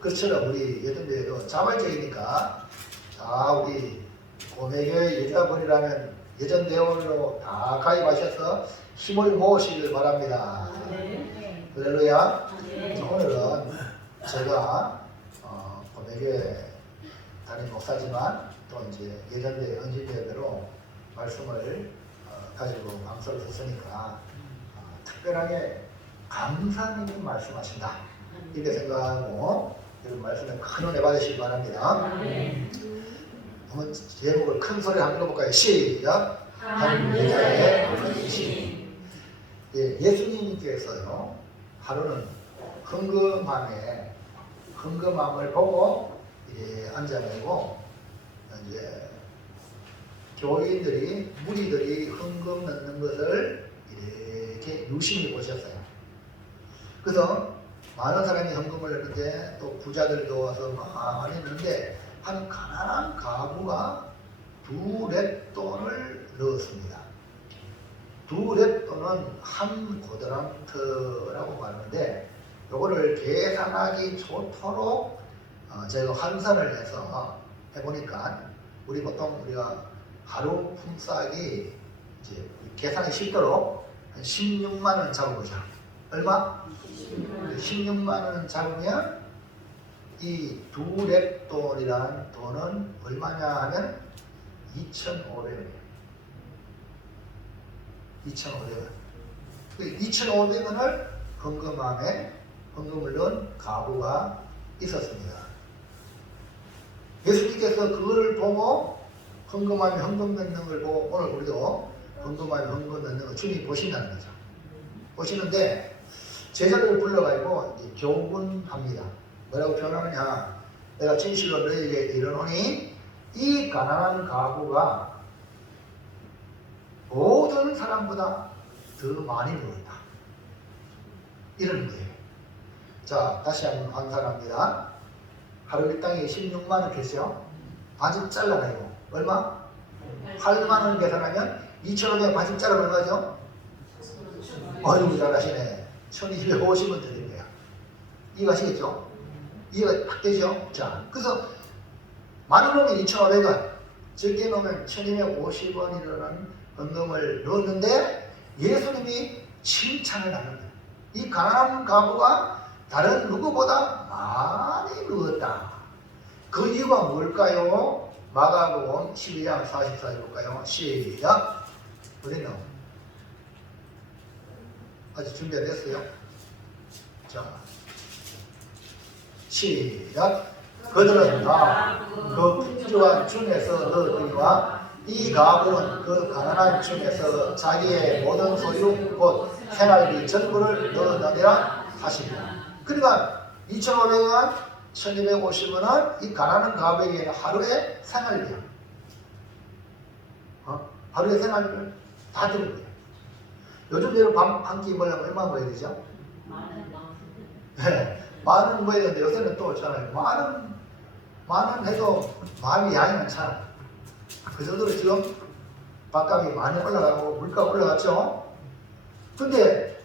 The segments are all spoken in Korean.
그처럼 우리 예전에도 자발적이니까 다 우리 고매교회 여자분이라면 예전 대원으로 다 가입하셔서 힘을 모으시길 바랍니다. 할렐루야. 오늘은 제가 고매교회 담임 목사지만 또 이제 예전대恩집회대로 말씀을 가지고 강서를 섰으니까 특별하게 감사님이 말씀하신다 이렇게 생각하고 여러분 말씀에 큰 은혜 받으시기 바랍니다. 한번 제목을 큰 소리 한번 읽어볼까요? 시작! 한 여자의 어머니신. 예수님께서요 하루는 헌금함을 보고 앉아가지고 이제 교인들이 무리들이 헌금 넣는 것을 이렇게 유심히 보셨어요. 그래서 많은 사람이 헌금을 넣는데 또 부자들도 와서 많이 넣는데 한 가난한 가구가 2렙돈을 넣었습니다. 2렙돈은 한 고드란트라고 말하는데 요거를 계산하기 좋도록 제가 환산을 해서 해보니까 우리가 하루 품삯이 이제 계산이 쉽도록 한 16만원 잡아보자. 얼마? 16만원 잡으면 이 2렙돈이라는 돈은 얼마냐 하면 2,500원이에요. 2,500원. 그 2,500원을 헌금함에 헌금을 넣은 가구가 있었습니다. 예수님께서 그거를 보고 헌금함에 헌금 넣는 걸 보고 오늘 우리도 헌금함에 헌금 넣는 걸 주님이 보신다는 거죠. 보시는데 제자들을 불러가지고 이제 교훈합니다. 뭐라고 표현하느냐? 내가 진실로 너희에게 이르노니 이 가난한 가구가 모든 사람보다 더 많이 넣었다. 이런 거예요. 자, 다시 한번 환산합니다. 하루 일당이 16만원 됐죠? 반씩 잘라내고 얼마? 8만원 계산하면 2,500원 반씩 자르면 얼마죠? 어이구 잘하시네. 1,250원 드린 거야. 이해가시겠죠? 이해가 딱 되죠? 자, 그래서 많이 놓으면 2,500원, 적게 놓으면 1,250원이라는 헌금을 넣었는데 예수님이 칭찬을 하는 거예요. 이 가난한 가구가 다른 누구보다 많이 넣었다. 그 이유가 뭘까요? 마가복음 12장 44절 볼까요? 시작! 어딨나? 아직 준비가 됐어요? 자, 시작! 그들은 다 그 풍족한 중에서 넣었더니와 이 가구는 그 가난한 중에서 자기의 모든 소유 곧 생활비 전부를 넣었느니라 하십니다. 그러니까 2,500원, 1,250원은 이 가난한 가구에게는 하루의 생활비야. 하루의 생활비를 다 드는 거예요. 요즘 여러분 밥 한 끼 먹으려면 얼마 먹어야 되죠? 네, 만원 먹어야 되는데 요새는 또 있잖아요. 만원 해도 마음이 양이 많잖아. 그 정도로 지금 밥값이 많이 올라가고 물가가 올라갔죠. 근데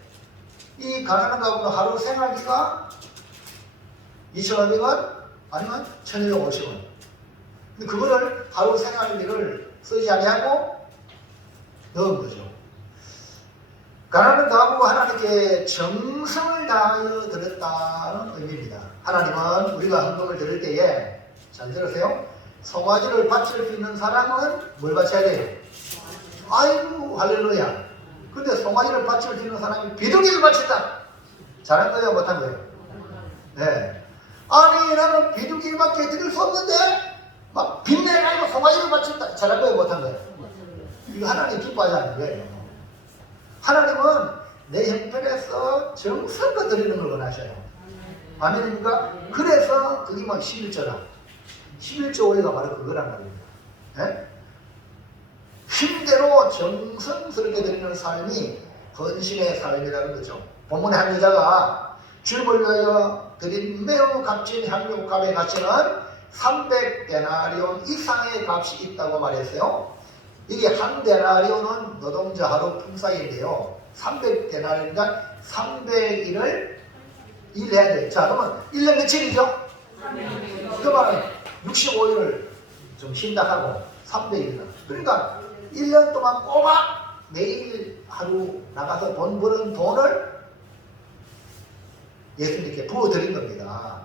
이 가난한 가구는 하루 생활비가 2,500원 아니면 1,250원. 근데 그거를 하루 생활비를 쓰지 아니하고 넣은 거죠. 가난한 가구가 하나님께 정성을 다하여 드렸다는 의미입니다. 하나님은 우리가 헌금을 드릴 때에 잘 들으세요. 송아지를 바칠 수 있는 사람은 뭘 바쳐야 돼요? 아이고 할렐루야. 근데 송아지를 바칠 수 있는 사람이 비둘기를 바친다. 잘한 거예요? 못한 거예요? 네. 아니 나는 비둘기밖에 드릴 수 없는데 막 빚내가지고 송아지를 바친다. 잘한 거예요? 못한 거예요? 이거 하나님 기뻐하지 않는 거예요. 하나님은 내 형편에서 정성껏 드리는 걸 원하셔요. 아멘입니까? 그래서 그게 막 11조라. 11조 5회가 바로 그거란 말입니다. 네? 힘대로 정성스럽게 드리는 삶이 헌신의 삶이라는 거죠. 본문의 한 여자가 주님을 위하여 드린 매우 값진 향료값의 가치는 300데나리온 이상의 값이 있다고 말했어요. 이게 한 데나리온은 노동자 하루 품삯인데요. 300데나리온이니까 300일을 일해야 돼요. 자, 그러면 1년 며칠이죠? 그 말은 65일을 좀 쉰다 하고 300일이다. 그러니까 1년 동안 꼬박 매일 하루 나가서 돈 버는 돈을 예수님께 부어드린 겁니다.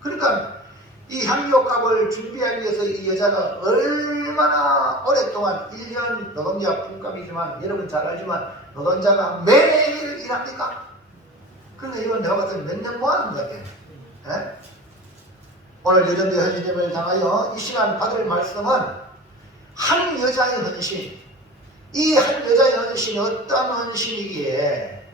그러니까 이 향유옥합을 준비하기 위해서 이 여자가 얼마나 오랫동안 1년 노동자 품값이지만 여러분 잘 알지만 노동자가 매일 일합니까? 그러니까 이건 내가 봤을 때 몇 년 모아는 것 같아요. 예? 오늘 여전대 헌신임을 당하여 이 시간 받을 말씀은 한 여자의 헌신. 이 한 여자의 헌신이 어떤 헌신이기에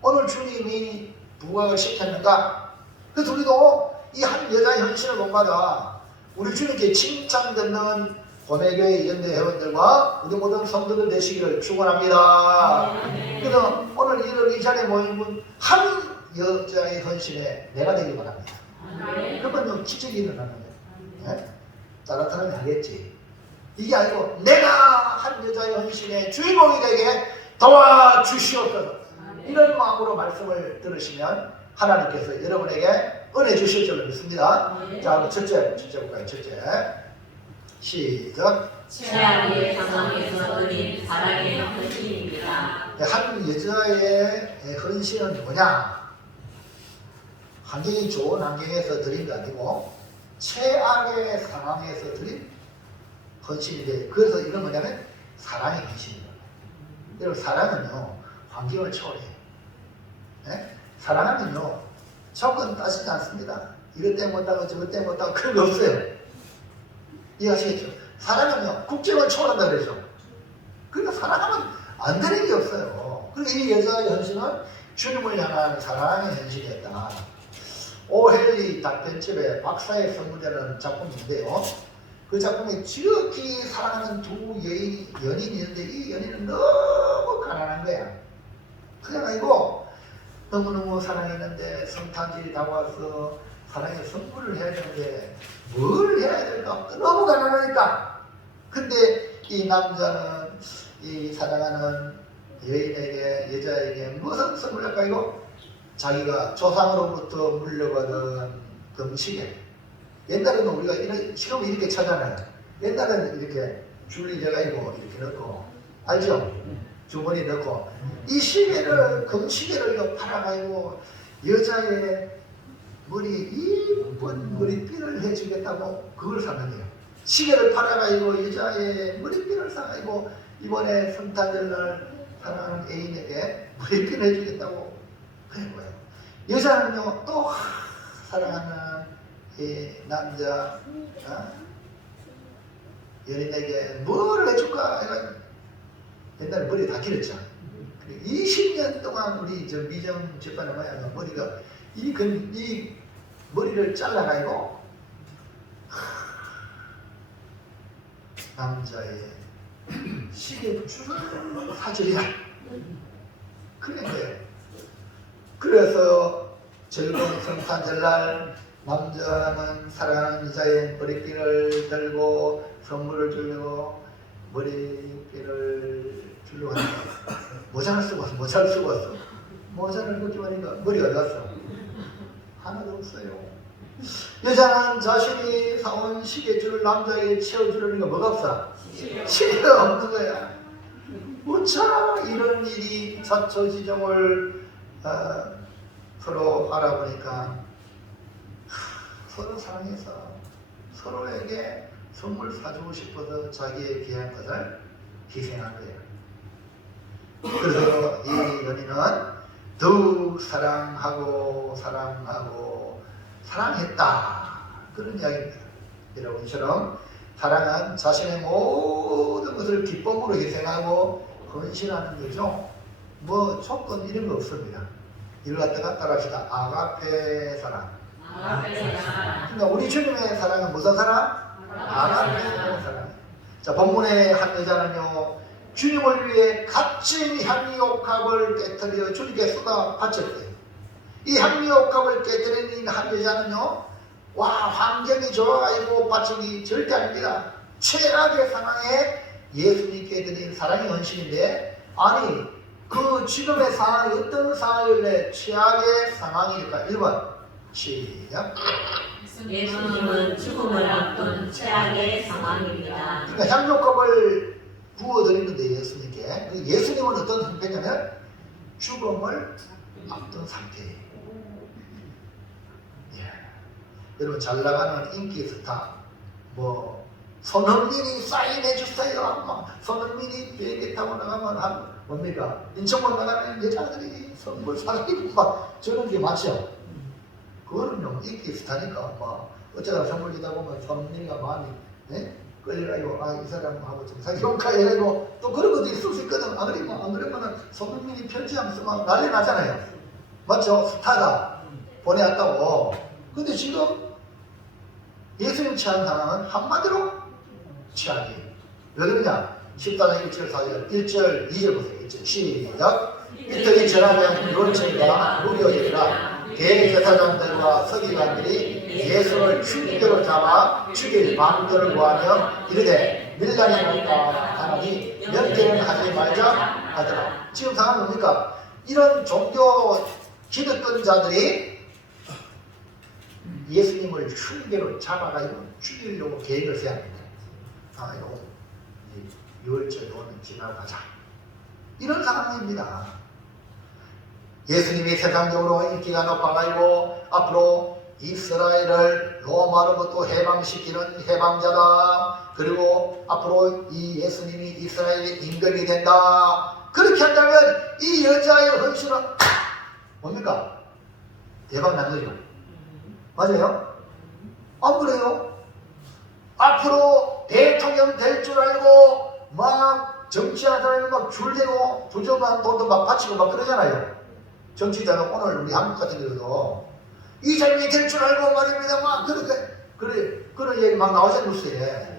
오늘 주님이 부각을 시켰는가? 그래서 우리도 이 한 여자의 헌신을 본받아 우리 주님께 칭찬듣는 고매교회 연대 회원들과 우리 모든 성도들 되시기를 축원합니다. 그래서 오늘 이 자리에 모인 한 여자의 헌신에 내가 되길 바랍니다. 그러면 기적이 일어나는 거예요. 네? 다른 사람이 하겠지. 이게 아니고 내가 한 여자의 헌신의 주인공이 되게 도와주시옵소서. 이런 마음으로 말씀을 들으시면 하나님께서 여러분에게 은혜 주실 줄로 믿습니다. 자, 첫째 볼까요? 첫째. 시작. 최악의 상황에서 드린 사랑의 헌신입니다. 한 여자의 헌신은 뭐냐? 환경이 좋은 환경에서 드린 게 아니고 최악의 상황에서 드린 헌신인데, 그래서 이건 뭐냐면 사랑의 헌신입니다. 여러분, 사랑은요 환경을 초월해요. 네? 사랑하면요 조건 따지지 않습니다. 이것 때문에 못하고 저것 때문에 못하고 그런 거 없어요. 이해하시겠죠? 사랑은요 국적을 초월한다 그러죠. 그러니까 사랑하면 안 되는 게 없어요. 그러니까 이 여자의 헌신은 주님을 향한 사랑의 헌신이었다. 오헨리 답변집에 박사의 선물이라는 작품인데요. 그 작품에 지극히 사랑하는 두 연인이 있는데 이 연인은 너무 가난한 거야. 그냥 아니고 너무너무 사랑했는데 성탄절이 다가와서 사랑의 선물을 해야 되는데 뭘 해야 될까? 너무 가난하니까. 근데 이 남자는 이 사랑하는 여자에게 무슨 선물을 할까? 이거 자기가 조상으로부터 물려받은 금시계. 옛날에는 우리가 지금 이렇게 차잖아요. 옛날에는 이렇게 줄리져가지고 이렇게 넣고, 알죠? 주머니 넣고 이 시계를, 금시계를 팔아가지고 여자의 머리 이쁜 머리핀을 해주겠다고 그걸 샀는데요. 시계를 팔아가지고 여자의 머리핀을 사가지고 이번에 성탄절날 사랑하는 애인에게 머리핀 해주겠다고 그런 거예요. 여자는요 또 사랑하는 이 남자 연인에게 뭘 해줄까 해가지고 옛날에 머리 다 길었죠. 20년 동안 우리 저 미정 집안에 뭐야 머리가 이 머리를 잘라가지고 남자의 시계 붙여서 사절이야. 그런데 그래서 즐거운 성탄절날 남자는 사랑하는 여자의 머리핀을 들고 선물을 주려고 머리핀을 주려고 하는데 모자를 쓰고 왔어. 모자를 벗기고 하니까 머리가 어디 갔어? 하나도 없어요. 여자는 자신이 사온 시계줄을 남자에게 채워주려니까 뭐가 없어? 시계가 없는 거야. 무차 이런 일이 자초지종을 서로 알아보니까 서로 사랑해서 서로에게 선물 사주고 싶어서 자기의 귀한 것을 희생한 거예요. 그래서 이 연인은 더욱 사랑했다 그런 이야기입니다. 여러분처럼 사랑은 자신의 모든 것을 기쁨으로 희생하고 헌신하는 거죠. 뭐 조건 이런 거 없습니다. 이걸 갖다가 따라합시다. 아가페 사랑. 그러니까 우리 주님의 사랑은 무슨 사랑? 아가페 사랑. 자, 본문의 한 여자는요 주님을 위해 값진 향유옥합을 깨뜨려 주님께 쏟아 바쳤대요. 이 향유옥합을 깨뜨린 한 여자는요 와 환경이 좋아가지고 바치기 절대 아닙니다. 최악의 상황에 예수님께 드린 사랑의 헌신인데, 아니 그 지금의 상황이 어떤 상황이길래 최악의 상황일까? 1번 시작. 예수님은 죽음을 앞둔 최악의 상황입니다. 그러니까 향료컵을 부어드리는데 예수님께, 예수님은 어떤 상태냐면 죽음을 앞둔 상태예요. 예. 여러분 잘 나가는 인기 스타 뭐 손흥민이 사인해주세요. 손흥민이 비행기 타고 나가면 뭡니까? 인천만 나가면 여자들이 선물 사주고 막 저런 게 많죠. 그거는요 인기 스타니까 막 어쩌다 선물 주다 보면 손흥민이가 마음이 끌려가지고 이 사람하고 좀 사귀어볼까 이러고 또 그런 것도 있을 수 있거든. 안 그러면 손흥민이 편지하면 쓰면 난리 나잖아요. 맞죠? 스타가 보내왔다고. 근데 지금 예수님 취한 상황은 한마디로 취하기. 왜 그러냐? 14장 1절 4절 1절 2절 보세요. 1절 시작. 이틀이 지나면 유월절과 무교절이라 대제사장들과 서기관들이 예수를 죽이기로 잡아 죽일 방도를 구하며 이르되 밀란이 날까 하나니 면제는 하지 말자 하더라. 지금 상황은 뭡니까? 이런 종교 기득권 자들이 예수님을 흉계로 잡아가지고 죽이려고 계획을 세웁니다. 이거 유월절 오는 지나가자. 이런 상황입니다. 예수님이 세상적으로 인기가 높아가지고 앞으로 이스라엘을 로마로부터 해방시키는 해방자다. 그리고 앞으로 이 예수님이 이스라엘의 임금이 된다. 그렇게 한다면 이 여자의 헌신은 뭡니까? 대박 난 거죠. 맞아요? 안 그래요? 앞으로 대통령 될 줄 알고 막 정치하는 사람이 막 줄대고 부정한 돈도 막 바치고 막 그러잖아요. 정치자는 오늘 우리 한국 같은 경우도 이 사람이 될 줄 알고 말입니다. 막 그런 얘기 막 나오잖아요. 뉴스에.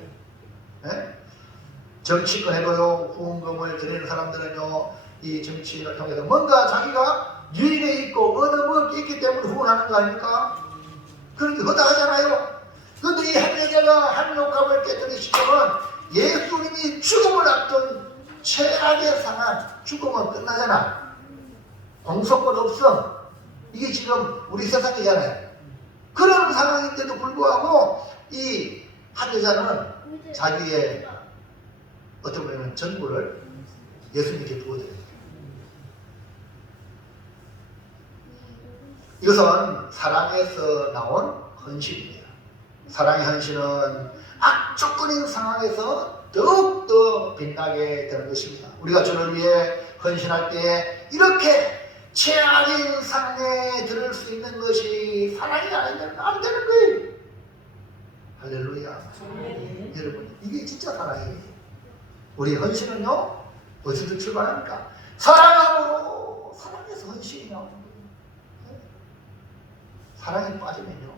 정치권 해보요 후원금을 드리는 사람들은요 이 정치를 통해서 뭔가 자기가 유익에 있고 얻어먹을 게 있기 때문에 후원하는 거 아닙니까? 그렇게 허다하잖아요. 근데 이 한 여자가 한옥감을 깨뜨리시켜면 예수님이 죽음을 앞둔 최악의 상황, 죽음은 끝나잖아. 공소권 없음. 이게 지금 우리 세상이잖아요. 그런 상황인데도 불구하고 이 한 여자는 자기의 어떻게 보면 전부를 예수님께 부어드립니다. 이것은 사랑에서 나온 헌신입니다. 사랑의 헌신은 악조건인 상황에서 더욱더 빛나게 되는 것입니다. 우리가 주를 위해 헌신할 때 이렇게 최악인 상황에 들을 수 있는 것이 사랑이 아니면 안 되는 거예요. 할렐루야. 여러분 이게 진짜 사랑이에요. 우리 헌신은요 어디서 출발합니까? 사랑으로, 사랑에서 헌신이 나오는 거예요. 사랑에 빠지면요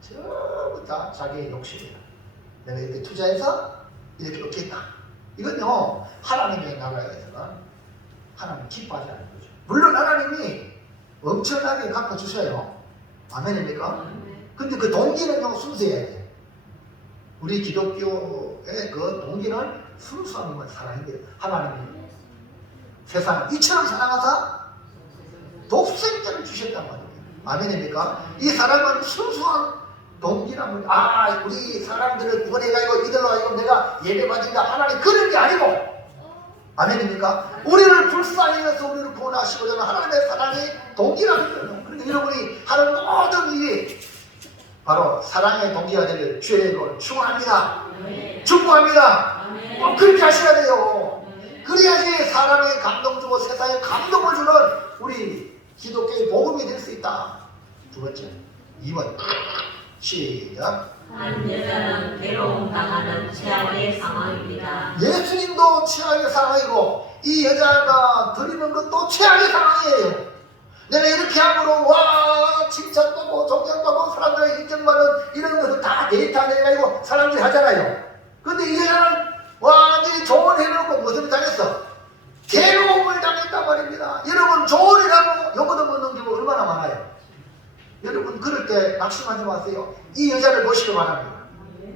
전부 다 자기의 욕심이에요. 내가 이렇게 투자해서 이렇게 얻겠다. 이건요 하나님의 나라에서는 하나님 기뻐하지 않는 거죠. 물론 하나님이 엄청나게 갚아주셔요. 아멘입니까? 근데 그 동기는요 순수해야 돼요. 우리 기독교의 그 동기는 순수한 건 사랑입니다. 하나님이 세상을 이처럼 사랑하사 독생자를 주셨단 말이에요. 아멘입니까? 이 사랑은 순수한 동기라면 우리 사람들을 구원해가지고 이들로 내가 예배받는다 하나님 그런 게 아니고 아멘입니까? 우리를 불쌍히 여겨서 우리를 구원하시고자 하는 하나님의 사랑이 동기라는 거예요. 그러니까 여러분이 하는 모든 일이 바로 사랑의 동기가 되길 주의 이름으로 축원합니다. 축복합니다. 꼭 그렇게 하셔야 돼요. 그래야지 사람의 감동 주고 세상에 감동을 주는 우리 기독교의 복음이 될 수 있다. 두 번째 2번 시작. 한 여자는 괴로움 당하는 최악의 상황입니다. 예수님도 최악의 상황이고 이 여자가 드리는 것도 최악의 상황이에요. 내가 이렇게 함으로 칭찬받고 존경받고 사람들의 인정받는 이런 것을 다 데이터 내가지고 사람들이 하잖아요. 근데 이 여자는 완전히 조언해놓고 무슨 일 당했어? 괴로움을 당했단 말입니다. 여러분 조언이라고 욕을 먹는 경우 얼마나 많아요. 여러분 그럴 때 낙심하지 마세요. 이 여자를 보시기 바랍니다.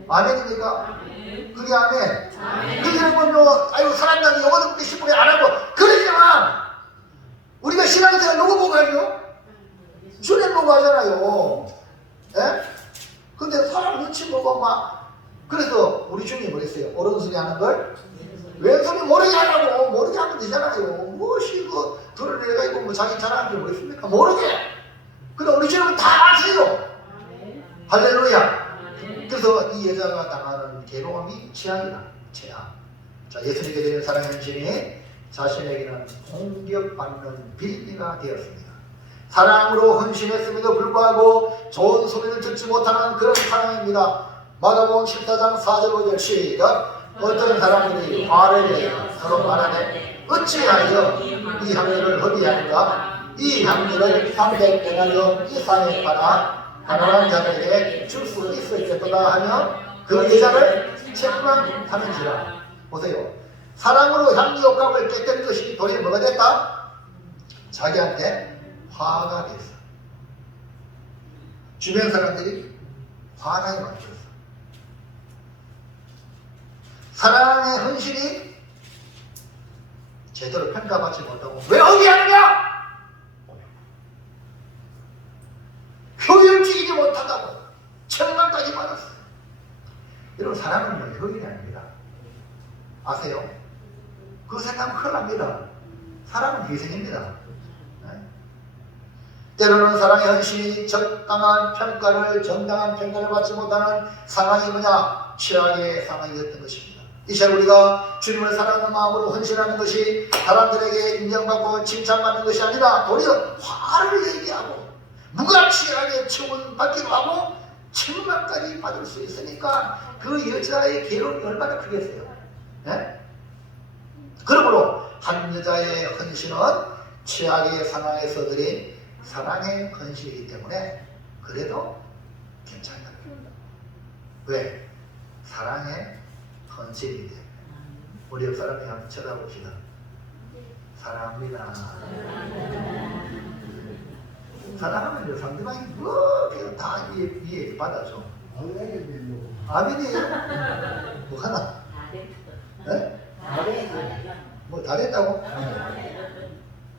아멘입니까? 그게 아멘. 그 여러분요 사람들이 욕을 듣기 싶으면 안 하고 그러지만 우리가 신앙생활 누구 보고 하죠? 주님 보고 하잖아요. 예? 근데 사람 눈치 보고 막, 그래서 우리 주님이 뭐랬어요? 오른손이 하는 걸 왼손이 모르게 하라고. 모르게 하면 되잖아요. 무엇이 그 드러내가지고 뭐 자기 잘하는 게 뭐겠습니까? 모르게. 근데 우리 주님은 다 아세요. 할렐루야. 그래서 이 여자가 당하는 괴로움이 최악이다. 최악. 자, 예수님께 드리는 사랑의 헌신이 자신에게는 공격받는 빌미가 되었습니다. 사랑으로 헌신했음에도 불구하고 좋은 소리를 듣지 못하는 그런 사랑입니다. 마가복음 14장 4절 5절 시작. 어떤 사람들이 화를 내어 서로 말하되 어찌하여 이 향료를 허비하는가? 이 향료를 300데나리온 이상에 팔아 가난한 자들에게 줄 수 있었겠도다 하며 그 여자를 책망하는지라. 보세요. 사랑으로 향료 값을 깼던 것이 도리어 뭐가 됐다? 자기한테 화가 됐어. 주변 사람들이 화나게 만들었어. 사랑의 헌신이 제대로 평가받지 못하고 왜 허비하느냐? 효율적이지 못하다고 책망까지 받았어. 여러분, 사랑은 효율이 아닙니다. 아세요? 그거 생각하면 큰일 납니다. 사랑은 희생입니다. 네? 때로는 사랑의 헌신이 적당한 평가를, 정당한 평가를 받지 못하는 상황이 뭐냐? 최악의 상황이었던 것입니다. 이 시간 우리가 주님을 사랑하는 마음으로 헌신하는 것이 사람들에게 인정받고 칭찬받는 것이 아니라 도리어 화를 얘기하고 무가치하게 처분받기도 하고 책망까지 받을 수 있으니까 그 여자의 괴로움이 얼마나 크겠어요. 네? 그러므로 한 여자의 헌신은 최악의 상황에서 드린 사랑의 헌신이기 때문에 그래도 괜찮다. 왜? 사랑의 헌신이 돼. 우리 옆 사람이 한번 쳐다봅시다. 사랑합니다. 사랑하면 상대방이 뭐 그냥 다 이해 받아줘. 아멘이에요. 뭐 하나? 네? 뭐 다 됐다고?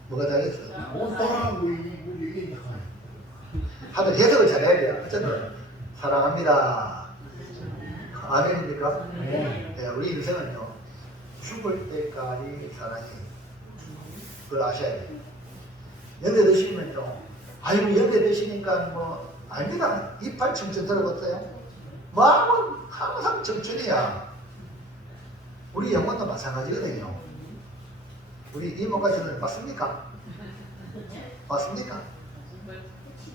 뭐가 다 됐어? 하여튼 해석을 잘해야 돼요. 어쨌든 사랑합니다. 아멘입니까? 네, 우리 인생은요 죽을 때까지 사랑해요. 그걸 아셔야 돼요. 연대 드시면요, 아이고 연대 드시니까 뭐 아닙니다. 이빨 청춘 들어봤어요? 마음은 항상 청춘이야. 우리 영혼도 마찬가지거든요. 우리 이모까지는 맞습니까? 맞습니까?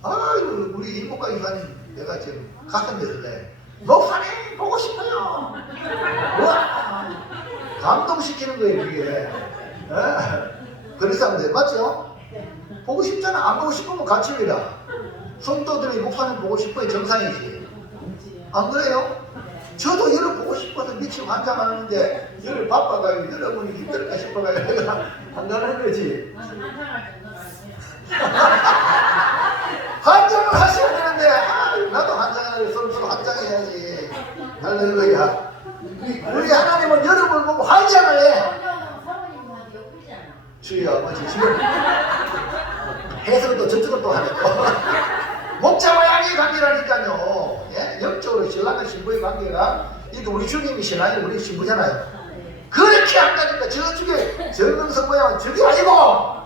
아유, 우리 이모까지는 내가 지금 같은 데서 내 목사님 보고 싶어요. 우와, 감동시키는 거예요 그게. 그래서 하면 돼. 맞죠? 보고 싶잖아. 안 보고 싶으면 가치입니다. 성도들이 목사님 보고 싶어요. 정상이지. 안 그래요? 저도 여러 보고 싶어서 미치고 환장하는데 여러 바빠가지고 여러분이 힘들까 싶어가지고 내가 안 가는 거지. 환장을 하셔야 되는데 나도 환장하는데 서로 환장해야지. 할렐루야. 우리 하나님은 여러분을 보고 환장을 해. 주여 아버지 지금 해석은 또 저쪽은 또 하네. 목자와 양의 관계라니까요. 예? 영적으로 신랑과 신부의 관계가 이게 우리 주님이 신랑이 우리 신부잖아요. 그렇게 한다니까 저쪽에 젊은 성모양은 저게 아니고,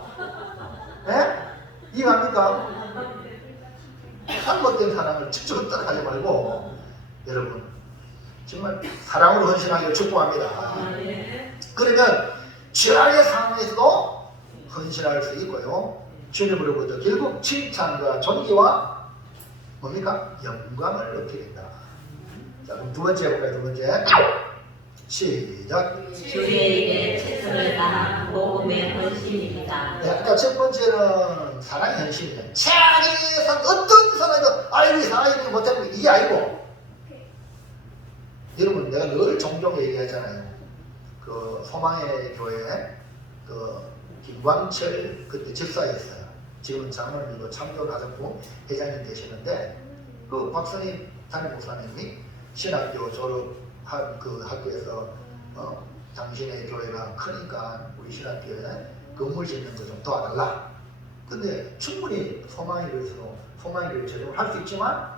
예? 이해합니까? 잘못된 사랑을 저쪽으로 따라가지 말고 여러분 정말 사랑으로 헌신하기를 축복합니다. 그러면 최악의 상황에서도 헌신할 수 있고요. 주님으로부터 결국 칭찬과 존귀와 뭡니까? 영광을 얻게 된다. 자, 그럼 두 번째 해볼까요? 두 번째. 시작. 주의 일에 최선을 다한 복음의 헌신입니다. 네, 아까 첫 번째는 사랑의 헌신이에요. 최악의 상, 어떤 상황에도 아이고 사랑이 못하면 이게 아니고. 여러분 내가 늘 종종 얘기하잖아요. 그 소망의 교회 그 김광철 그때 집사였어요. 지금은 장로님도 창조가정부 회장님 되시는데 그 박선희 담임 목사님이 신학교 졸업한 그 학교에서 당신의 교회가 크니까 우리 신학교에 건물 짓는 거 좀 도와달라. 근데 충분히 소망에 제대로 할 수 있지만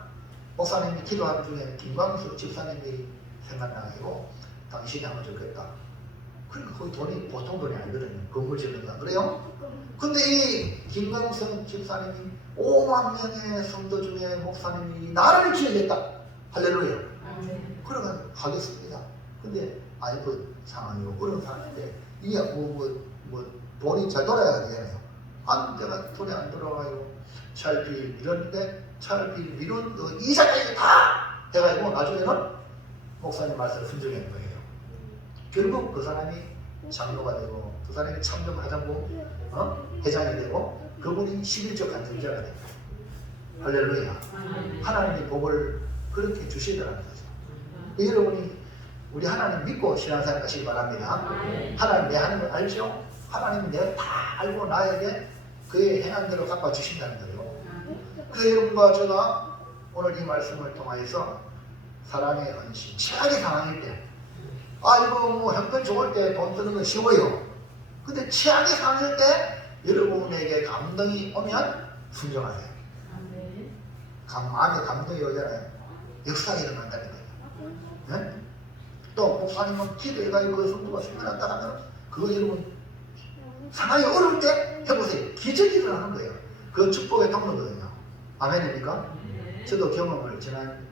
목사님이 기도하는 중에 김광수 집사님이 생각나가지고 당신이 하면 좋겠다. 그러니까 거기 돈이 보통 돈이 아니거든요. 건물 짓는 거 그래요? 근데 이 김광수 집사님이 5만 명의 성도 중에 목사님이 나라를 지어야겠다. 할렐루야. 그러면 하겠습니다. 근데 아니 그 상황이고 그런 상황인데 이게 돈이 잘 돌아야 되잖아요. 안 내가 돈이 안 돌아가요. 차일피 밀었는데 차일피 미룬 그 이자까지 다 해가지고 나중에는 목사님 말씀을 순종한 거예요. 결국 그 사람이 장로가 되고 그 사람이 참정하자고 회장이 되고 그분이 11조 간증자가 됩니다. 할렐루야. 하나님이 복을 그렇게 주시더라는 거죠. 여러분이 우리 하나님 믿고 신앙생활 하시기 바랍니다. 하나님 내 하나님을 알죠? 하나님이 내가 다 알고 나에게 그의 행한 대로 갚아주신다는 거죠. 그래서 여러분과 제가 오늘 이 말씀을 통하여서 사랑의 헌신, 최악의 상황일 때 이거 뭐 형편 좋을 때 돈 쓰는 건 쉬워요. 근데 최악의 상황일 때 여러분에게 감동이 오면 순종하세요. 마음에 감동이 오잖아요. 역사가 일어난다는 거예요. 네? 또 목사님은 기도해가지고 그 성도가 승리한다 하면 그거 여러분 상황이 어려울 때 해보세요. 기적이 일어나는 거예요. 그 축복의 통로거든요. 아멘입니까? 저도 경험을 지난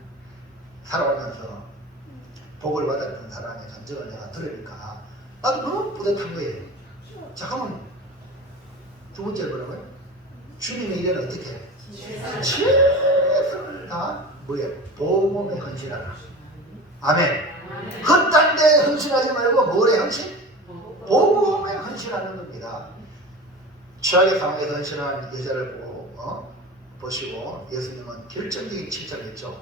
살아오면서 복을 받았던 사람의 감정을 내가 들으니까 나도 너무 뿌듯한 거예요. 잠깐만 두 번째 뭐라고요? 주님의 일에는 어떻게 해요? 최선을 다 뭐예요? 복음에 헌신하라. 아멘. 헛된 데 헌신하지 말고 뭐래 헌신? 복음에 헌신하는 겁니다. 최악의 상황에서 헌신한 여자를 보시고 예수님은 결정적인 칭찬을 했죠.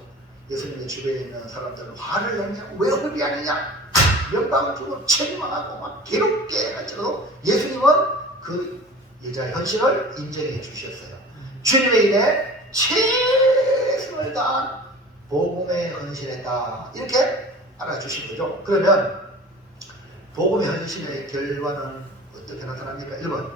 예수님의 주변에 있는 사람들은 화를 내냐, 왜 홀비하느냐, 명방을 주고 책임하고 막 괴롭게 할지라도 예수님은 그 여자의 헌신을 인정해 주셨어요. 주님의 일에 최선을 다한 복음에 헌신했다. 이렇게 알아주신 거죠. 그러면 복음의 헌신의 결과는 어떻게 나타납니까? 1번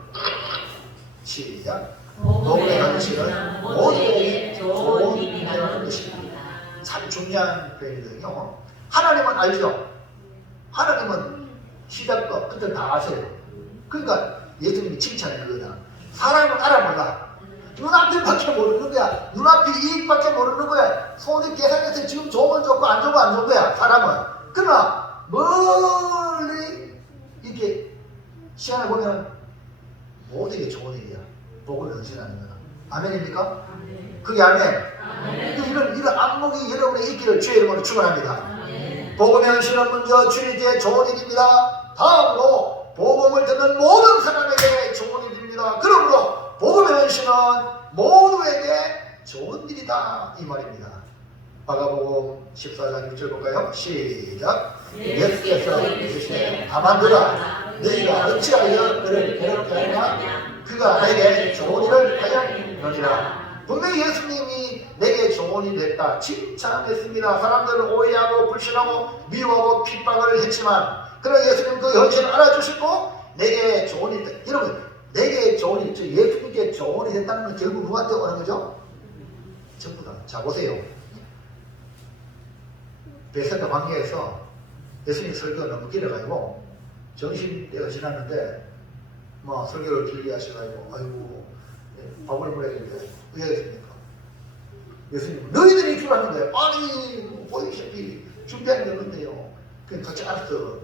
시작. 복음의 헌신은 모두에게 좋은 힘이 되는 것입니다. 참 중요한 표현이거든요. 하나님은 알죠. 하나님은 시작과 끝을 다 아세요. 그러니까 예수님이 칭찬한 거다. 사람은 알아 몰라. 눈앞일밖에 모르는 거야. 눈앞이 이익밖에 모르는 거야. 손이 계산해서 지금 좋으면 좋고 안 좋으면 안 좋은 거야. 사람은. 그러나 멀리 이렇게 시간을 보면 모든 게 좋은 일이야. 복을 헌신하는 거야. 아멘입니까? 그게 아멘. 이런 안목이 여러분의 있기를 주의 이름으로 축원합니다. 복음의 헌신은 먼저 주님께 좋은 일입니다. 다음으로 복음을 듣는 모든 사람에게 좋은 일입니다. 그러므로 복음의 헌신은 모두에게 좋은 일이다 이 말입니다. 마가복음 14장 6절 볼까요? 시작. 예수께서 이르시되 가만두라. 너희가 어찌하여 그를 괴롭게 하냐? 그가 내게 좋은 일을 하였느니라. 분명히 예수님이 내게 좋은 일을 했다 칭찬했습니다. 사람들은 오해하고 불신하고 미워하고 핍박을 했지만 그러나 예수님 그 현실을 알아주시고 내게 좋은 일 했다. 여러분 내게 좋은 일, 즉 예수님께 좋은 일 했다는 건 결국 누구한테 오는 거죠? 전부 다. 자 보세요. 베세다 광야에서 예수님 설교가 너무 길어가지고 점심때가 지났는데 뭐 설교를 길게 하셔가지고 아이고 밥을 먹어야 되는데 왜 했습니까? 예수님 너희들이 주라는 거예요. 아니 보이시다시피 준비한 게 없는데요. 그냥 같이 알았어.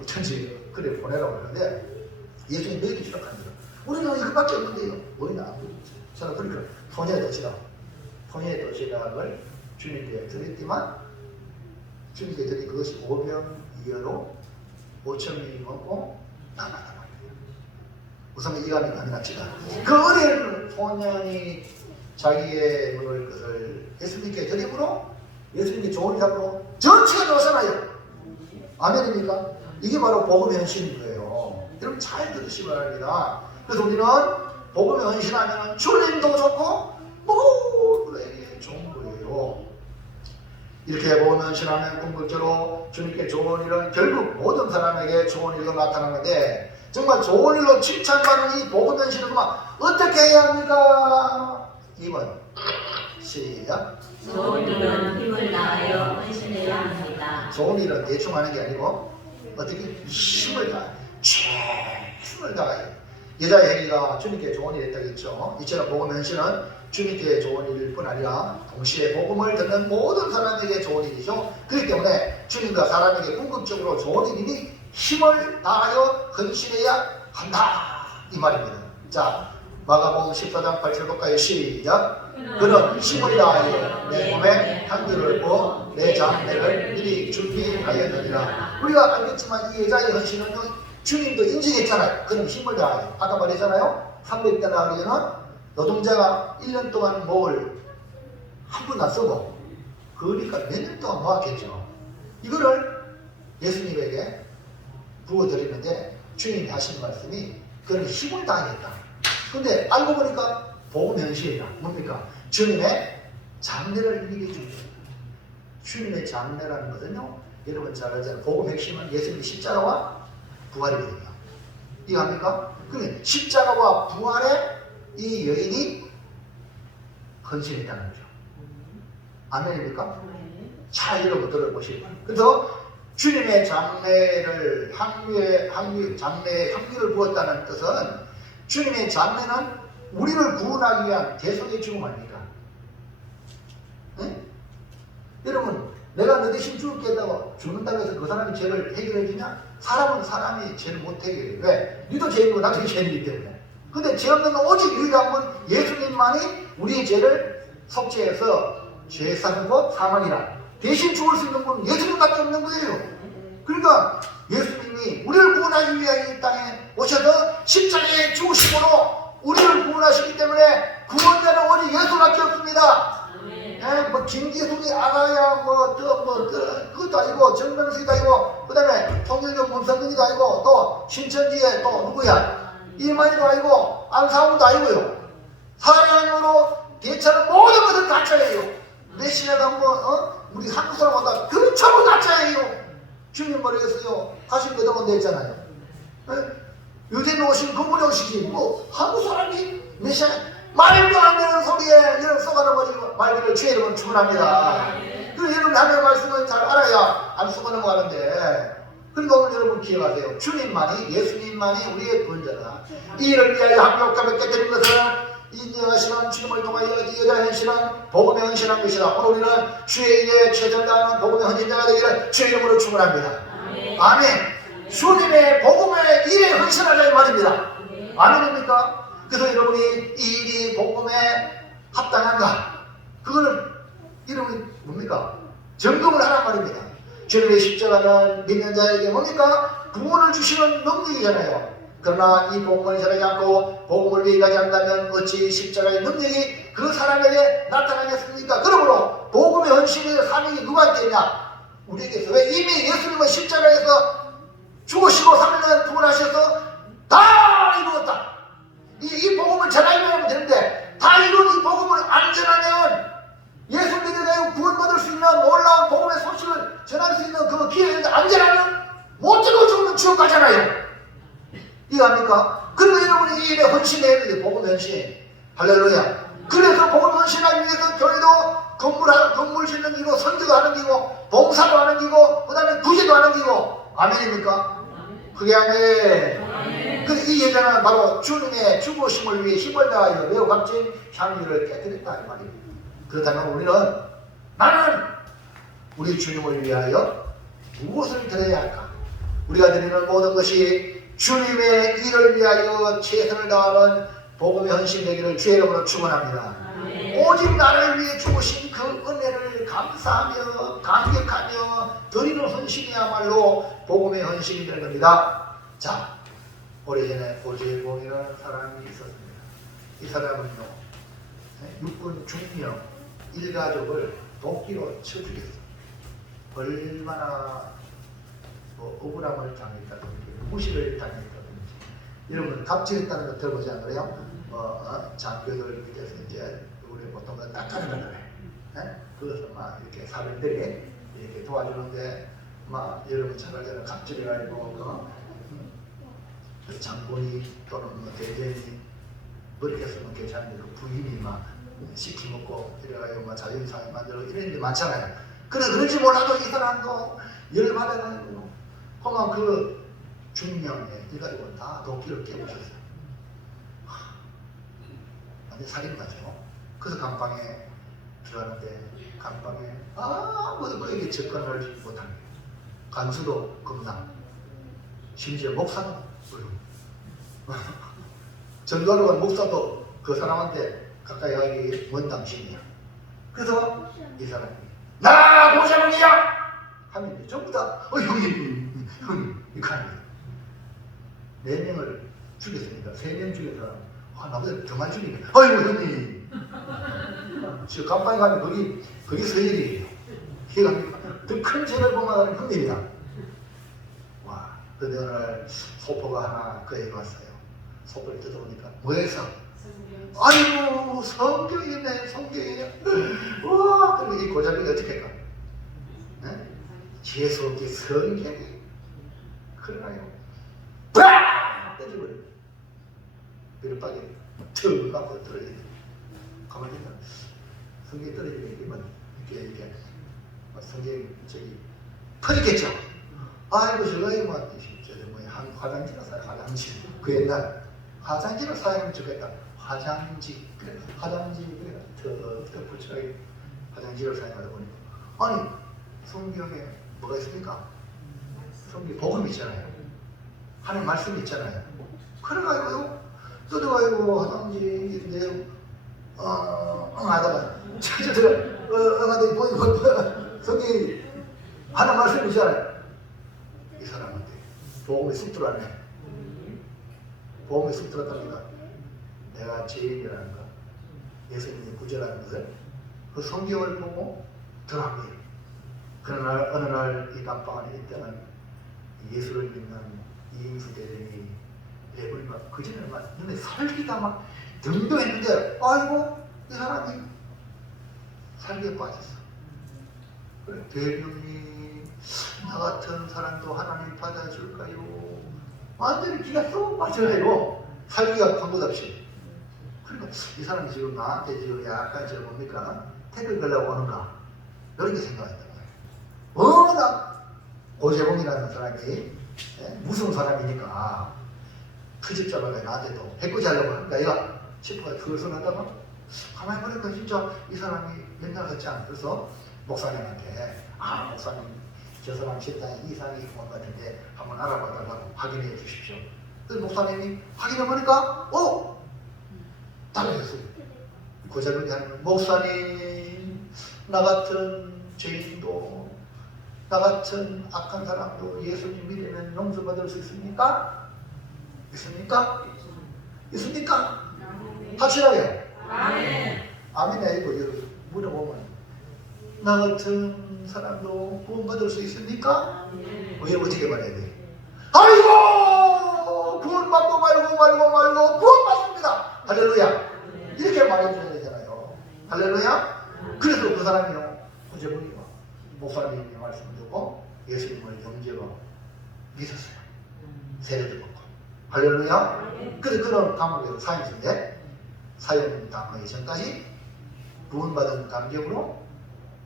어쩐지 그래 보내라고 하는데 예수님 너희들이 주라고 합니다. 우리는 이것밖에 없는데요. 뭐이나 저는 그러니까 손에 도시락을 주님께 드렸지만 주님께 드린 그것이 5병 이하로 5,000명이 먹고 남았다. 우선 이감이 많이 납시다. 그 어린 소년이 자기의 먹을 것을 예수님께 드림으로 예수님께 좋은 일함으로 전체가 놓잖아요. 아멘입니까? 이게 바로 복음의 헌신인 거예요. 여러분 잘 들으시기 바랍니다. 그래서 우리는 복음의 헌신하면 주님도 좋고 모두에게 좋은 거예요. 이렇게 복음의 헌신하면 궁극적으로 주님께 좋은 일은 결국 모든 사람에게 좋은 일로 나타나는데 정말 좋은 일로 칭찬받는 이 복음 현실을 그만 어떻게 해야 합니까? 2번 시작. 좋은 일은 힘을 다하여 헌신해야 합니다. 좋은 일은 대충 하는 게 아니고 어떻게 힘을 다해 힘을 다해. 여자의 행위가 주님께 좋은 일을 했다고 했죠. 이처럼 복음 현실은 주님께 좋은 일일 뿐 아니라 동시에 복음을 듣는 모든 사람에게 좋은 일이죠. 그렇기 때문에 주님과 사람에게 궁극적으로 좋은 일이니 힘을 다하여 헌신해야 한다 이 말입니다. 자, 마가복음 14장 8절 볼까요? 시작. 그는 힘을 다하여 내 몸에 향기를 부어 내 장례를 미리 준비하였느니라. 우리가 알겠지만 이 여자의 헌신은 주님도 인정했잖아요. 그는 힘을 다하여. 아까 말했잖아요. 300대 나으리는 노동자가 1년 동안 목을 한 번 안 쓰고 그러니까 몇 년 동안 모았겠죠. 이거를 예수님에게 부어드리는데 주님이 하시는 말씀이 그는 힘을 다하겠다. 근데 알고 보니까 복음 현실이다. 뭡니까? 주님의 장례를 미리 준다. 주님의 장례라는 것은요, 여러분 잘 알잖아요. 복음 핵심은 예수님의 십자가와 부활이거든요. 이해합니까? 그러면 십자가와 부활에 이 여인이 헌신했다는 거죠. 아멘입니까? 잘 여러분 들어보시고. 그래서 주님의 장례를 장례에 향기를 부었다는 뜻은 주님의 장례는 우리를 구원하기 위한 대속의 죽음 아닙니까? 네? 여러분, 내가 너 대신 죽겠다고 죽는다고 해서 그 사람이 죄를 해결해 주냐? 사람은 사람이 죄를 못 해결해. 왜? 니도 죄인이고 나도 죄인이기 때문에. 근데 죄 없는 건 오직 유일한 분 예수님만이 우리의 죄를 속죄해서 죄 사는고 사망이라 대신 죽을 수 있는 분은 예수님밖에 없는 거예요. 그러니까 예수님이 우리를 구원하기 위해 이 땅에 오셔서 십자가에 죽으심으로 우리를 구원하시기 때문에 구원자는 오직 예수밖에 없습니다. 뭐 김기숙이 아가야 그것도 아니고 정명석이도 아니고 그 다음에 통일교 문성근이도 아니고 또 신천지에 또 누구야 이만희도 아니고 안상우도 아니고요. 사랑으로 대처는 모든 것은 가짜예요. 메시아가 우리 한국 사람보다 그 전부 가짜예요. 주님 뭐라겠어요? 가신 거다고 냈잖아요. 요새 오신 그분이 오시지 뭐 한국 사람이 메시아 말도 안 되는 소리에 이런 썩어는 거지 말기를 주의 이름은 주문합니다. 그래서 여러분 하나님의 말씀을 잘 알아야 안 썩어 넘어가는데 그러니까 오늘 여러분 기억하세요. 주님만이 예수님만이 우리의 구원자다. 이 일을 위하여 합력하며 깨뜨린 것은 인정하시는 주님을 통하여 이 여자의 헌신은 복음에 헌신한 것이다. 오늘 우리는 주의 일에 최선을 다하는 복음의 헌신자가 되기를 주의 이름으로 축원합니다. 아멘. 주님의 복음의 일에 헌신하자 이 말입니다. 아멘입니까? 그래서 여러분이 이 일이 복음에 합당한가? 그걸 여러분이 뭡니까? 점검을 하란 말입니다. 주님의 십자가는 믿는 자에게 뭡니까? 구원을 주시는 능력이잖아요. 그러나 이 복음을 전하지 않고 복음을 위해 가지 않는다면 어찌 십자가의 능력이 그 사람에게 나타나겠습니까? 그러므로 복음의 헌신의 사명이 누구한테 있냐? 우리에게서. 왜? 이미 예수님은 십자가에서 죽으시고 3년 부활하셔서 다 이루었다. 이 복음을 전하려면 되는데 다 이룬 이 복음을 안 전하면 예수 믿으며 구원받을 수 있는 놀라운 복음의 소식을 전할 수 있는 그 기회를 안 전하면 못 들고 죽으면 지옥 가잖아요. 이해합니까? 그리고 여러분이 이 일에 헌신해야 되는데 복음 헌신. 할렐루야. 그래서 복음 헌신하기 위해서 교회도 건물 짓는 기고 선교도 하는 기고 봉사도 하는 기고 그 다음에 구제도 하는 기고. 아멘입니까? 그게 아멘. 그래서 이 여자는 바로 주님의 죽으심을 위해 힘을 다하여 매우 값진 향유를 깨뜨렸다 이 말입니다. 그렇다면 우리는 나는 우리 주님을 위하여 무엇을 드려야 할까? 우리가 드리는 모든 것이 주님의 일을 위하여 최선을 다하는 복음의 헌신되기를 주의 이름으로 축원합니다. 오직 나를 위해 죽으신 그 은혜를 감사하며 감격하며 드리는 헌신이야말로 복음의 헌신이 되는 겁니다. 자, 오래전에 고재봉이라는 사람이 있었습니다. 이 사람은요, 육군 중령 일가족을 도끼로 쳐 죽였어요. 얼마나 억울함을 당했다든지 무시를 당했다든지. 여러분 갑질했다는 거 들어보지 않으래요? 장교들 밑에서 이제 우리 보통 닦아내는 거래. 그것을 막 이렇게 사람들이 이렇게 도와주는데 막 여러분 잘 알잖아요. 갑질해가지고 장본이 또는 뭐 대전이 그렇게 쓰면 괜찮은데 그 부인이 막 시키먹고 이래가지고 막 자존심상해 만들고 이런 데 많잖아요. 그래 그런지 몰라도 이 사람도 열받아가지고 그만 그 중명에 이가지고 다 도끼를 깨부셨어요. 완전 살인마죠. 그래서 감방에 들어가는데 감방에 아무도 그에게 접근을 못합니다. 간수도 겁나. 심지어 목사도 불러. 전도하러 간 목사도 그 사람한테 가까이 가기 먼 당신이야. 그래서 이 사람이 나 고자문이야! 하면 전부 다 형님 이렇게 합니다. 4명을 죽였으니까 3명 죽인 사람 나보다 더 많이 죽이네. 어이구 형님. 지금 간방에 가면 거기 서열이에요. 더 큰 죄를 범하는 형님이다. 와, 그런데 오늘 소포가 하나 그에게 왔어요. 소포를 뜯어보니까 뭐해서? 아이고 성경이네 성경이네. 와, 그럼 이 고자비가 어떻게 할까? 네? 재수 없게 성경이 그러나요? 빡! 때려버려. 비를박에 턱 갖고 떨어지네. 가만히 있다. 성경이 떨어지면 이렇게 성경이 저기 퍼있겠죠. 아이고 저거 뭐 화장지를 사요. 화장지. 그 옛날 화장지를 사용하면 좋겠다. 화장지. 그래 화장지 그래 더 부처하게 화장지를 사용하다 보니까 아니 성경에 뭐가 있습니까? 성경 복음 있잖아요. 하나님 말씀이 있잖아요. 그래가지고요 뜯어가지고 화장지인데 하다가 하다가 보니까 성경이 하나님 말씀이 있잖아요. 이 사람한테 복음이 쑥 들어왔네. 복음이 쑥 들어왔답니다. 내가 죄인이라는 것, 예수님이 구제라는 것을 그 성경을 보고 들어간 거예요. 그러나 어느 날 이 감방 안에 있다는 예수를 믿는 이인수 대전이 해보니까 그전에 막 눈에 살기가 막 등등했는데 아이고 이 사람이 살기에 빠졌어. 그래 대변이 나 같은 사람도 하나님 받아줄까요? 완전히 기가 쏙 빠져가지고 살기가 방법없이. 그러니까 이 사람이 지금 나한테 지금 약간 저 뭡니까 택을 걸려고 하는가 이런 게 생각했던 거예요. 워낙 고재봉이라는 사람이 무서운 사람이니까 트집 잡아가 나한테도 해코지 하려고 하니까 얘가 싶어가 그것을 하다가 가만히 보니까 진짜 이 사람이 맨날 같지 않아. 그래서 목사님한테 목사님 저 사람 신당에 이상이 있는 것 같은데 한번 알아봐달라고 확인해 주십시오. 그래서 목사님이 확인해 보니까 따라했어요. 고자분이 하는 목사님 나 같은 죄인도 나 같은 악한 사람도 예수님 믿으면 용서받을 수 있습니까? 있습니까? 있습니까? 확실하게 아멘이 아니고 여기 물어보면 나 같은 사람도 구원받을 수 있습니까? 왜 어떻게 말해야 돼? 아이고 구원받고 말고 구원받습니다. 할렐루야. 이렇게 말해줘야 되잖아요. 할렐루야. 그래서 그 사람이요 구제분이요 목사님의 말씀을 듣고 예수님을 영접하고 믿었어요. 세례도 받고. 할렐루야. 그래서 그런 감옥에서 사형인데 사형당하기 전까지 구원받은 감격으로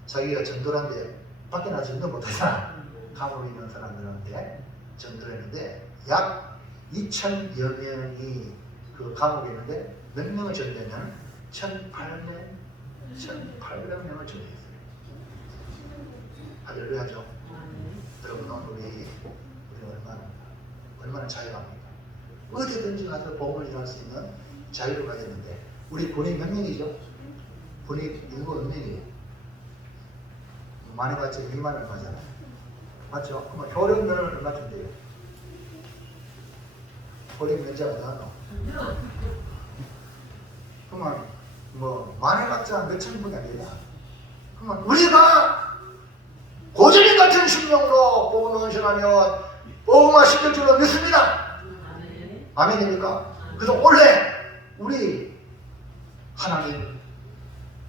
자기가 전도하는데 밖에 나서 전도 못하잖아. 감옥에 있는 사람들한테 전도를 했는데 약 2,000여 명이 그 감옥에 있는데 몇 명을 전도했냐면 1,800명을 전도했어요. 할렐루야죠. 여러분 오늘 우리 얼마나 자유합니까? 어디든지 가서 복음을 전할 수 있는 자유를 가졌는데 우리 군인 몇 명이죠? 군인 인구가 몇 명이에요? 많이 받지 2만을 받잖아요. 맞죠? 그러면 효력면허는 얼마 준대요? 효력 면제가 나노? 그러면 뭐 많이 받자 몇천 분이 아니라 그러면 우리가 고전인 같은 심령으로 복음을 헌신하면 복음화 시킬 줄로 믿습니다. 아멘입니까? 그래서 원래 우리 하나님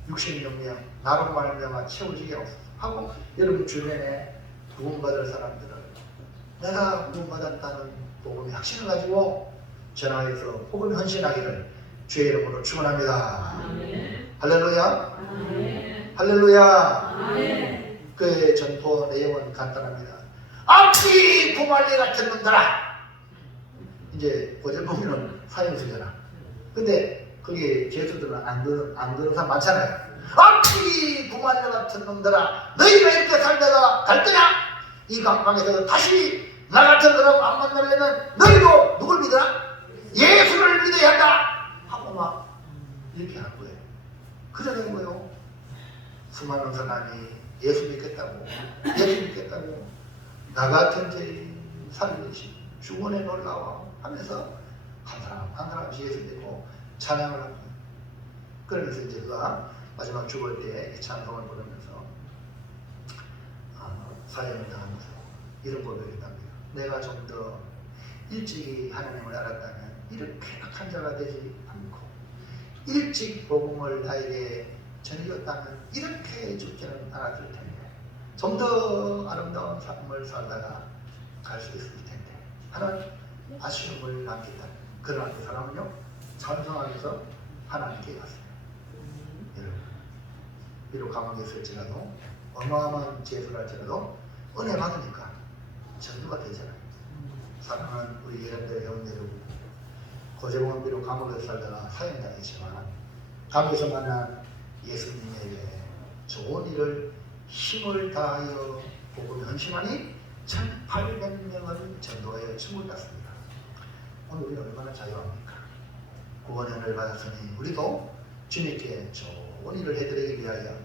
66명 나로 말미암아 채워지게 하고 여러분 주변에 구원받을 사람들을 내가 구원받았다는 복음의 확신을 가지고 전하여서 복음 헌신하기를 주의 이름으로 축원합니다. 아멘. 할렐루야. 아멘. 할렐루야. 아멘. 그의 전포 내용은 간단합니다. 앞뒤 구말리 같은 놈들아. 이제 고전 보면은 사형수잖아. 근데 거기 제수들은 안 그런 사람 많잖아요. 앞뒤 구말리 같은 놈들아, 너희가 이렇게 살다가 갈 거냐? 이 강방에서 다시 나 같은 사람 안 만나려면 너희도 누굴 믿어라? 예수를 믿어야 한다 하고 막 이렇게 한 거예요. 그러는 거예요. 수많은 사람이 예수 믿겠다고 나 같은 죄인 살리시 주원에 놀라와 하면서 한 사람씩 예수 믿고 찬양을 합니다. 그러면서 이제 그가 마지막 죽을 때 이 찬송을 부르면서 사형을 당하면서 이런 고백을 했답니다. 내가 좀 더 일찍이 하나님을 알았다면 이렇게 악한 자가 되지 않고 일찍 복음을 나에게 전해줬다면 이렇게 죽지는 않았을 텐데 좀 더 아름다운 삶을 살다가 갈 수 있을 텐데 하는 아쉬움을 남겼다. 그러나 그 사람은요 찬송하면서 하나님께 갔어요. 여러분, 비록 감옥에 있을지라도 어마어마한 제수를 할지라도 은혜 받으니까 전도가 되잖아요. 사랑하는 우리 예언대 회원 여러분, 고재봉은 비록 감옥에서 살다가 사형당했지만 감옥에서 만난 예수님에게 좋은 일을 힘을 다하여 복음에 헌신하니 1800명을 전도하여 천국을 갔습니다. 오늘 우리 얼마나 자유합니까? 구원의 은혜를 받았으니 우리도 주님께 좋은 일을 해드리기 위하여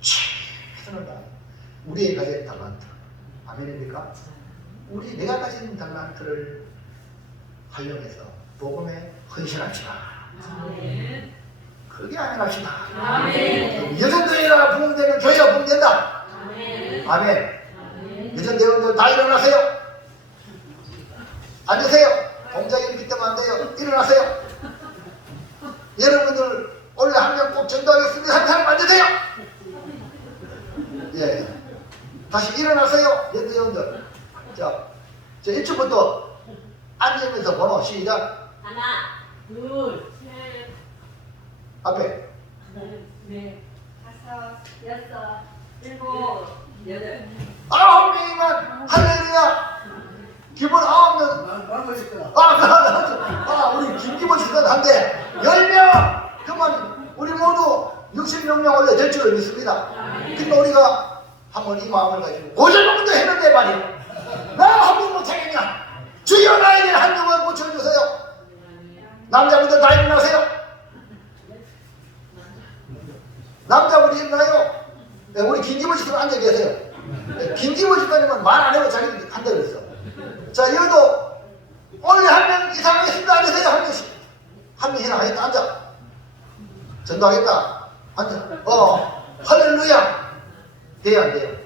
최선을 다해 우리의 가진 달란트, 아멘입니까? 내가 가진 달란트를 활용해서 복음에 헌신합시다. 아멘. 그게 아니랍시다. 아멘. 여전대회가 부흥되면 교회가 부흥된다. 아멘. 아멘. 아멘. 여전대원들 다 일어나세요. 앉으세요. 동작이 이렇게 뜨면 안 돼요. 일어나세요. 여러분들 원래 한 명 꼭 전도하겠습니다. 한 사람 앉으세요. 예. 다시 일어나세요. 여전대원들. 자, 1초부터 앉으면서 번호 시작. 하나, 둘, 셋, 앞에. 넷, 다섯, 여섯, 일곱, 여덟. 9명이면 할렐루야. 기본 9명. 우리 김기본 씨는 한데 10명. 그러면 우리 모두 66명 원래 될 줄 믿습니다. 근데 우리가 한번 이 마음을 가지고 고절부터 했는데 말이야. 나 한 명 못하겠냐? 주여 나에게 한 명만 고쳐주세요. 남자분들 다 일어나세요. 남자분이 일어나요. 네, 우리 김기본 씨도 앉아 계세요. 네, 김기본 씨까지는 말 안 해도 자기들 한다 그랬어. 자, 여기도 원래 한 명 이상 하겠습니다. 앉으세요. 한 명씩. 한 명 해라 하겠다. 앉아. 전도하겠다. 앉아. 할렐루야. 돼요, 안 돼요?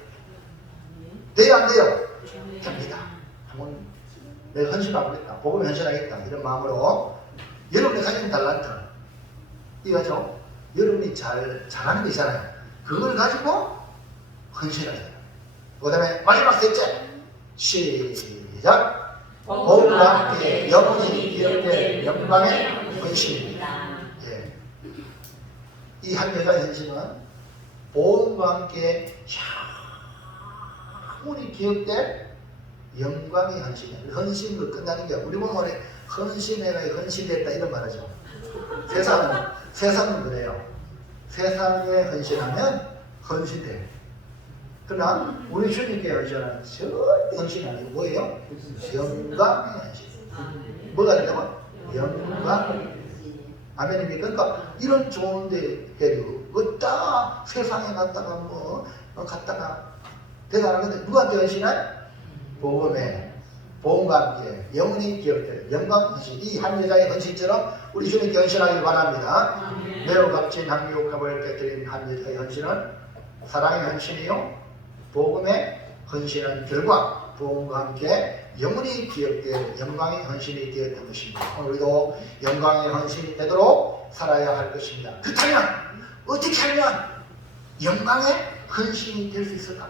돼요, 안 돼요? 됩니다. 한번 내가 헌신하겠다. 복음에 헌신하겠다. 이런 마음으로 여러분이 가진 달란트 이거죠. 여러분이 잘하는 게 있잖아요. 그걸 가지고 헌신하잖아요. 그 다음에 마지막 셋째 시작. 복음과 함께 영원히 기억될 영광의 헌신입니다. 예. 이 한 여자의 헌신은 복음과 함께 영원히 기억될 영광의 헌신이에요. 헌신으로 끝나는 게 우리 보면 헌신해가 헌신됐다 이런 말하죠. 세상은 그래요. 세상에 헌신하면 헌신돼요. 그러나 우리 주님께 헌신하는 절대 헌신이 아니고 뭐예요? 영광의 헌신. 뭐가 되냐면 영광의 아멘입니까? 그러니까 이런 좋은 데를 어디다 세상에 갔다가 갔다가 대단하는데 누구한테 헌신해? 복음과 함께 영원히 기억될 영광 헌신. 이 한 여자의 헌신처럼 우리 주님께 헌신하길 바랍니다. 매우 값진 향유옥합을 깨뜨린 한 여자의 헌신은 사랑의 헌신이요 복음의 헌신은 결과 복음과 함께 영원히 기억될 영광의 헌신이 되었던 것입니다. 우리도 영광의 헌신이 되도록 살아야 할 것입니다. 그렇다면 어떻게 하면 영광의 헌신이 될 수 있을까?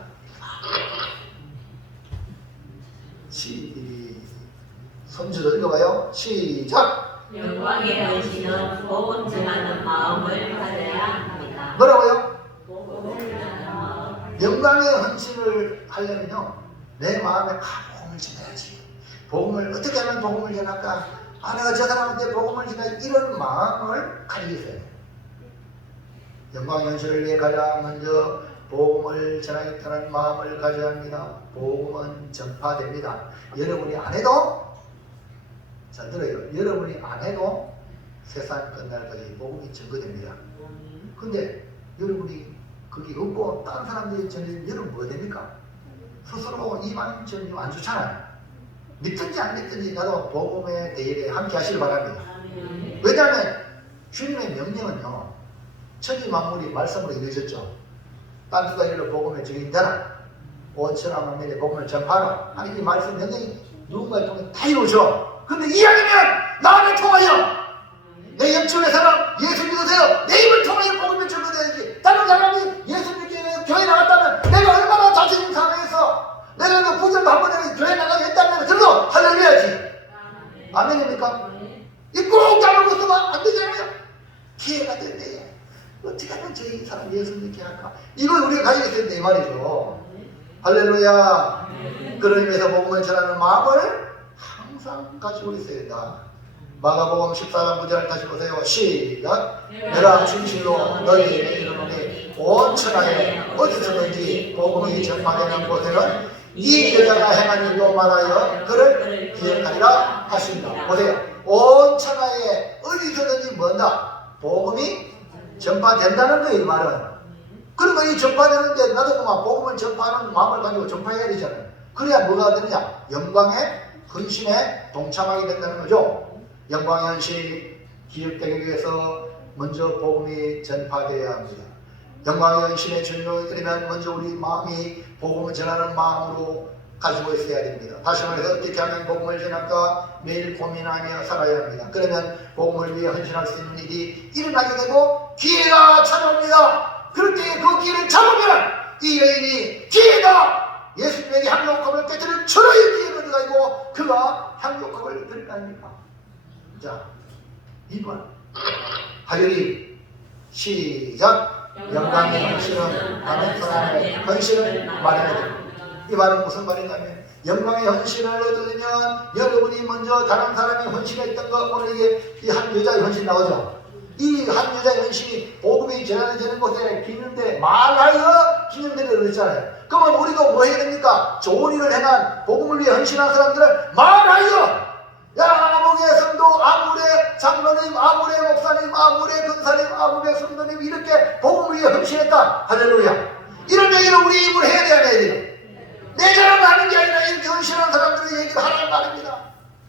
선지도 읽어봐요. 시작. 영광의 헌신은 복음 전하는 마음을 가져야 합니다. 뭐라고요? 복음 전하는 마음. 영광의 헌신을 하려면요, 내 마음에 복음을 전해야지. 복음을 어떻게 하면 복음을 전할까? 내가 저 사람한테 복음을 전해, 이런 마음을 가지고 있어야 돼요. 영광의 헌신을 위해 가장 먼저 복음을 전하겠다는 마음을 가져야 합니다. 복음은 전파됩니다. 여러분이 안 해도, 잘 들어요. 여러분이 안 해도 세상 끝날까지 복음이 전거됩니다. 근데 여러분이 그게 없고 다른 사람들이 전해주면 여러분 뭐 됩니까? 스스로 이만 전혀 안 좋잖아요. 믿든지 안 믿든지 나도 복음의 대열에 함께 하시길 바랍니다. 왜냐하면 주님의 명령은요, 천지 만물이 말씀으로 이루어졌죠. 땅과 일로 복음의 증인되라, 온 천하 만민의 복음을 전파하라 하는 이 말씀 명령이 누군가를 통해 다 이루어져. 근데 이왕이면 나를 통하여, 내 옆집의 사람 예수 믿으세요, 내 입을 통하여 복음을 전파해야지. 다른 사람이 예수 믿기 위해 교회 나갔다면 내가 얼마나 자신심 상해서 내가 그 부정도 한 번에 교회 나가게 했다면 그래도 할렐루야지. 아멘입니까? 이 꼭 잡은 것도 안 되잖아요. 기회가 될 때에 어떻게 하면 저희 사람 예수 믿게 할까? 이걸 우리가 가지고 있어야 된다 이 말이죠. 할렐루야. 그런 의미에서 복음을 전하는 마음을 항상 가지고 있어야 된다. 마가복음 14장 9절 다시 보세요. 시작. 내가 진실로 너희에게 이르노니 온 천하에 어디서든지 복음이 전파되는 곳에는 이 여자가 행한 일도 말하여 그를 기억하리라 하십니다. 보세요. 온 천하에 어디서든지 뭔다? 복음이 전파된다는 거예요. 이 말은. 그러니까 이 전파되는데 나도 그만 복음을 전파하는 마음을 가지고 전파해야 되잖아요. 그래야 뭐가 되느냐? 영광의 헌신에 동참하게 된다는 거죠. 영광의 헌신이 기억되기 위해서 먼저 복음이 전파되어야 합니다. 영광의 헌신의 중요를 이르면 먼저 우리 마음이 복음을 전하는 마음으로 가지고 있어야 됩니다. 다시 말해서 어떻게 하면 복음을 전할까 매일 고민하며 살아야 합니다. 그러면 복음을 위해 헌신할 수 있는 일이 일어나게 되고 기회가 찾아옵니다. 그럴 때 그 기회를 잡으면 이 여인이 기회다! 예수님에게 향유옥합을 깨뜨릴 철의 기회가 들어가고 그가 향유옥합을 드릴 거 아닙니까? 자, 2번 하율이 시작. 영광의 헌신은 다른 사람의 헌신을 말해야 됩니다. 이 말은 무슨 말이냐면 영광의 헌신을 얻으려면 여러분이 먼저 다른 사람이 헌신했던 것, 오늘 이게 이 한 여자의 헌신 나오죠. 이 한 여자의 헌신이 복음이 전하는 곳에 기는데 말하여 기념대를 그랬잖아요. 그러면 우리도 뭐 해야 됩니까? 좋은 일을 행한 복음을 위해 헌신한 사람들을 말하여, 야, 아무개 성도, 아무개 장로님, 아무개 목사님, 아무개 근사님, 아무개 성도님 이렇게 복음을 위해 헌신했다. 할렐루야. 이런 얘기를 우리 입으로 해야 돼야 돼요. 내 자랑 하는 게 아니라 이렇게 헌신한 사람들의 얘기를 하라는 말입니다.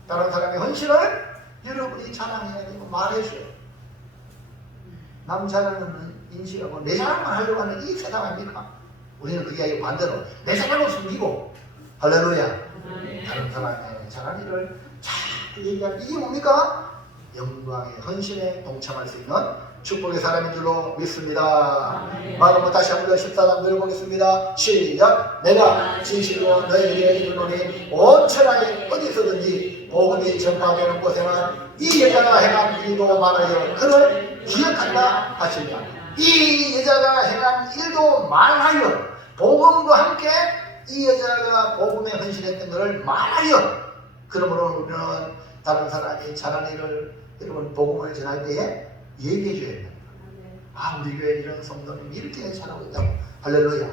다른 사람의 헌신을 여러분이 자랑해야 되고 말해줘요. 남 자랑은 인식하고 내 자랑만 하려고 하는 이 세상 아닙니까? 우리는 그게 아니고 반대로 내 자랑을 숨기고 할렐루야. 다른 사람의 잘한 일을 잘 얘기하는 이게 뭡니까? 영광의 헌신에 동참할 수 있는 축복의 사람인 줄로 믿습니다. 마가복음 다시 한번 14장 읽어보겠습니다. 시작. 내가 진실로 너희에게 이르노니 온 천하에 어디서든지 복음이 전파되는 곳에는 이 여자가 행한 일도 말하여 그를 기억한다 하시니라. 이 여자가 행한 일도 말하여, 복음과 함께 이 여자가 복음에 헌신했던 것을 말하여, 그러므로 우리는 다른 사람이 잘한 일을 여러분 복음을 전할 때에 얘기해 줘야 됩니다. 아, 우리 교회 이런 성도님이 이렇게 잘하고 있다고. 할렐루야.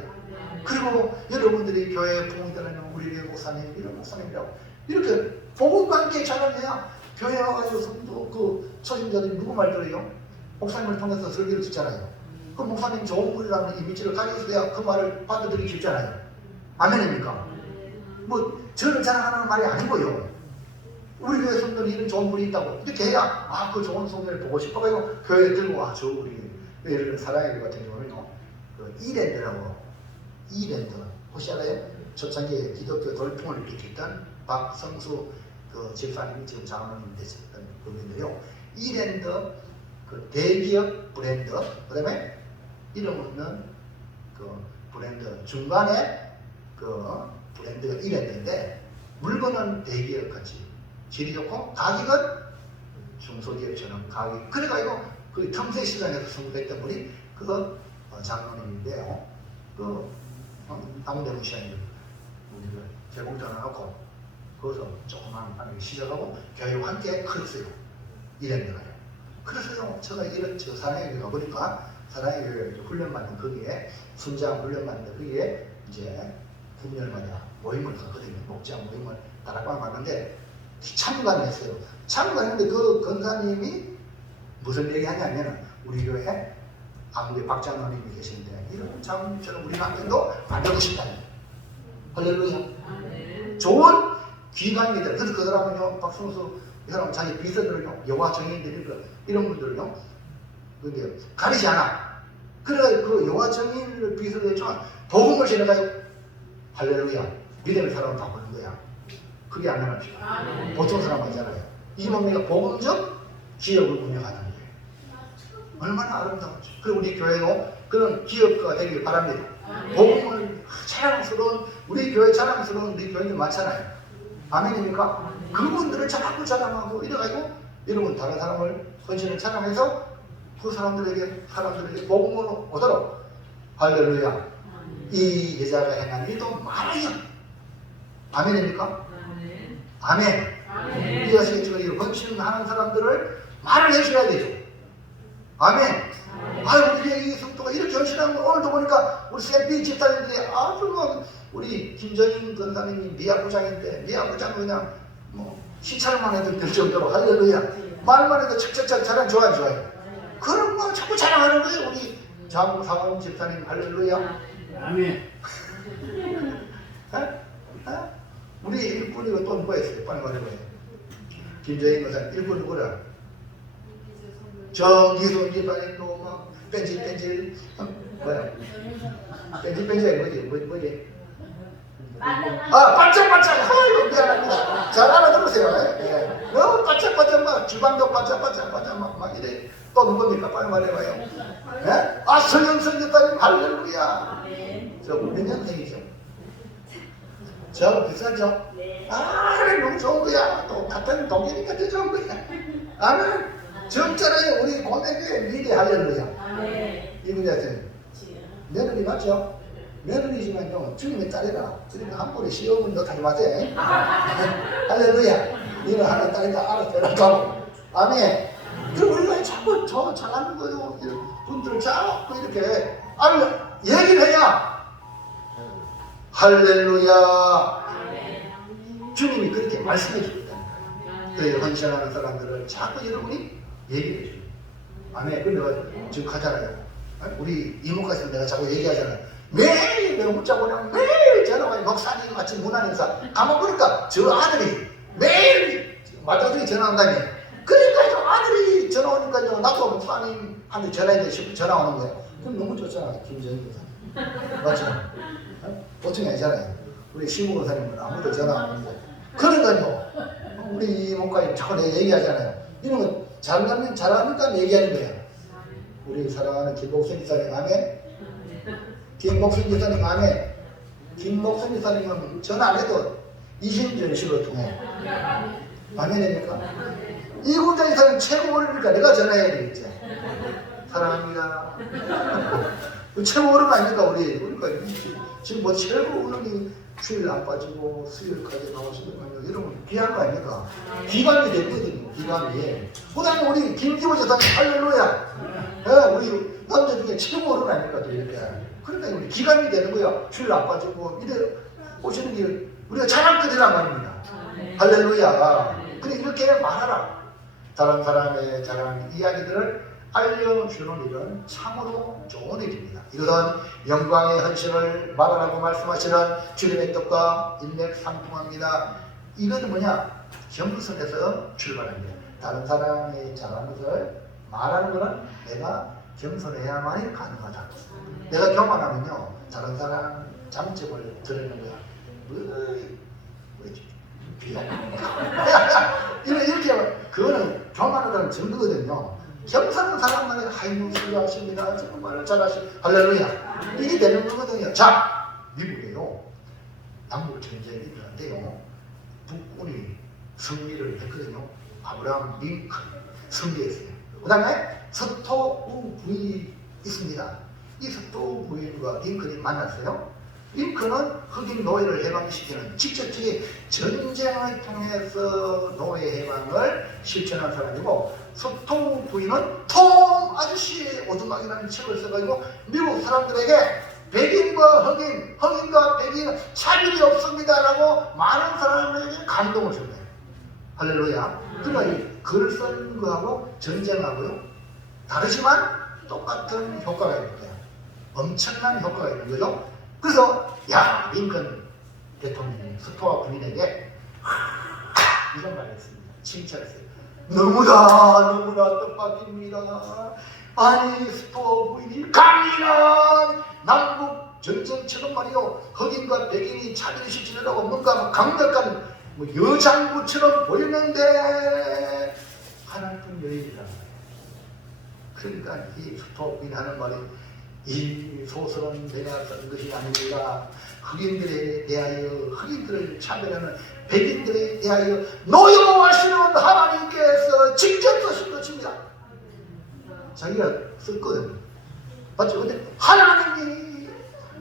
그리고 여러분들이 교회 부흥되는 우리 교회 목사님, 이런 목사님이라고 이렇게 복음과 함께 잘하면 교회 와가지고 성도 그 초신자들이 누구 말 들어요? 목사님을 통해서 설교를 듣잖아요. 그 목사님 좋은 분이라는 이미지를 가지고 있어야 그 말을 받아들이기 쉽잖아요. 아멘입니까? 뭐 저를 자랑하는 말이 아니고요. 우리 교회 성도는 이런 좋은 분이 있다고 이렇게 해야 그 좋은 성도를 보고 싶어가지고 교회에 들고 저 우리 예를 들어 사랑의 같은 경우는요, 그 이랜드라고, 이랜드 혹시 알아요? 초창기에 기독교 돌풍을 일으켰던 박성수 그 집사님이 지금 장로님 되셨던 분인데요. 이랜드 그 대기업 브랜드, 그 다음에 이름 없는 그 브랜드 중간에 그 브랜드가 이랜드인데 물건은 대기업 같이 질이 좋고 가격은 중소기업처럼 가격. 그래가지고 그 틈새 시장에서 성공했던 분이 그 장로님인데요. 그 남대문 시장에 우리가 제공전을 하고 거기서 조그만 하는 시작하고 교회와 함께 컸어요. 1년 전에. 그래서요, 제가 이런 저 사랑의 가보니까 사랑의 훈련받는 거기에 순장 훈련받는 거기에 이제 9년마다 모임을 갔거든요. 목장 모임을 다락방 갔는데 참관을 했어요. 참관했는데 그 권사님이 무슨 얘기 하냐면 우리 교회 아무리 박장로님이 계신데 이런 장로님처럼 우리 학교도 만들고 싶다. 할렐루야. 좋은 귀감이들. 그래서 그 사람은요, 박성수 이 사람은 자기 비서들을요, 여호와 정인들이 이런 분들을요, 근데 가리지 않아. 그래 그 여호와 정인을 비서를 했지만 복음을 전해가지고 할렐루야 믿음의 사람을 다 보는 거야. 그게 안 나갑시다. 보통 사람 아니잖아요. 이 몸매가 복음적 기업을 운영하는 거예요. 얼마나 아름다운지. 그리고 우리 교회도 그런 기업가가 되길 바랍니다. 복음을 자랑스러운 우리 교회 자랑스러운 우리 교인들 많잖아요. 아멘입니까? 그분들을 자꾸 자랑하고 이래가지고 여러분 다른 사람을 헌신을 자랑해서 그 사람들에게 복음을 오도록 할렐루야. 이 여자가 행한 일도 많아요. 아멘입니까? 아멘. 이해하시겠지만 이 헌신하는 사람들을 말을 해줘야 되죠. 아멘. 아유, 우리 이 성도가 이렇게 헌신하는 걸 오늘도 보니까 우리 샘피 집사님들이 아주 뭐 우리 김정인 권사님이 미아부장인데 미아부장은 그냥 뭐 시찰만 해도 될 정도로 할렐루야. 말만 해도 척척척 자랑 좋아요. 그런 거 자꾸 자랑하는 거예요. 우리 장사원 집사님 할렐루야. 아멘. 우리 일꾼이가 또 누가 있어요? 빨리 말해봐요. 김정인 권사님 일꾼 누구라? 정기순 집사님도 막 뺀질 뭐야? 뺀질 뭐지? 반짝반짝. 아이고 미안합니다. 잘 알아들으세요. 예. 너무 반짝반짝 막 주방도 반짝반짝 막 이래. 또 누굽니까? 빨리 말해봐요. 예? 서영선 집사님 할렐루야. 저 몇 년생이죠? 저하고 비슷하죠? 너무 좋은 거야. 또 같은 동기니까 더 좋은 거야. 아멘. 젊잖아요. 우리 고백교회 미래 할렐루야. 이분이한테 며느리 맞죠? 며느리지만요, 주님의 딸이라. 그러니까 함부로 시험은 못하지 마세요. 할렐루야. 니는 하는 딸이다. 알아서 연락하고. 아멘. 그럼 우리가 자꾸 저 잘하는 거요. 분들을 자꾸 이렇게 얘기를 해야. 할렐루야. 주님이 그렇게 말씀해 줍니다. 그 헌신하는 사람들을 자꾸 여러분이 얘기해 줘요. 아멘. 근데 지금 가잖아요. 우리 이모가 있으면 내가 자꾸 얘기하잖아요. 매일 내가 문자 보내면 매일 전화가 목사님 마침 문안인사 가만 보니까 저 아들이 매일 맏아들이 전화한다며. 그러니까 저 아들이 전화 오니까요, 나도 목사님한테 전화했는데 싶어 전화 오는 거예요. 그럼 너무 좋잖아요. 김정인 목사님 맞죠? 보통이 아니잖아요. 우리 신부 목사님은 아무도 전화 안 오는데. 그러니까요, 우리 이모가 자꾸 내가 얘기하잖아요. 이런 거 잘하니까 얘기하는 거예요. 우리 사랑하는 김복순 집사님 아멘. 김복순 집사님 아멘. 김복순 집사님은 전화 안 해도 이심전시로 통해. 아멘입니까? 이군자 집사님 최고 어른이니까 내가 전화해야 되겠지. 사랑합니다. 최고 어른 아닙니까 우리? 그러니까 지금 뭐 최고 어른이 주일 안 빠지고 수요일까지 나오시면 이러면 귀한 거 아닙니까? 기감이 되거든요. 기감이. 그 다음에 우리 김기호 집사님 할렐루야. 우리 남자 중에 최고 어른 아닙니까? 또 이렇게. 그러니까 우리 기감이 되는 거야. 주일 안 빠지고 이래 오시는 게 우리가 잘할 거지란 말입니다. 할렐루야. 근데 이렇게 말하라. 다른 사람의 잘하는 이야기들을 알려주는 일은 참으로 좋은 일입니다. 이것은 영광의 헌신을 말하라고 말씀하시는 주님의 뜻과 인맥상통합니다. 이것은 뭐냐? 겸손에서 출발합니다. 다른 사람이 잘하는 것을 말하는 것은 내가 겸손해야만이 가능하다. 내가 교만하면요, 다른 사람 장점을 드러내는 거야. 이렇게 그거는 교만하다는 증거거든요. 겸손한 사람만이 하이무 수고하십니다. 정말 잘하시 할렐루야. 이게 되는 거거든요. 자, 미국에요. 남북 전쟁이 일어난대요. 북군이 승리를 했거든요. 아브라함 링컨 승리했어요. 그 다음에 스토우 부인이 있습니다. 이 스토우 부인과 링컨이 만났어요. 링컨은 흑인 노예를 해방시키는 직접적인 전쟁을 통해서 노예 해방을 실천한 사람이고, 스토우 부인은 톰 아저씨의 오두막이라는 책을 써가지고 미국 사람들에게 백인과 흑인과 백인은 차별이 없습니다라고 많은 사람에게 감동을 줬네요. 할렐루야. 그러니까 이 글을 쓰는 거하고 전쟁하고요 다르지만 똑같은 효과가 있는 거예요. 엄청난 효과가 있는 거죠. 그래서 야, 링컨 대통령이 스토아 부인에게 이런 말을 했습니다. 칭찬했어요. 너무나 뜻밖입니다. 아니, 스토아 부인이 강인한 남북 전쟁처럼 말이요, 흑인과 백인이 차별이 시키려고 뭔가 강력한 여장부처럼 보이는데 하나님 여인이라는 거예요. 그러니까 이 스토아 부인 하는 말이, 이 소설은 내가 쓴 것이 아닙니다. 흑인들에 대하여, 흑인들을 차별하는 백인들에 대하여 노여워하시는 하나님께서 직접 쓰신 것입니다. 자기가 썼거든요. 맞죠? 근데 하나님이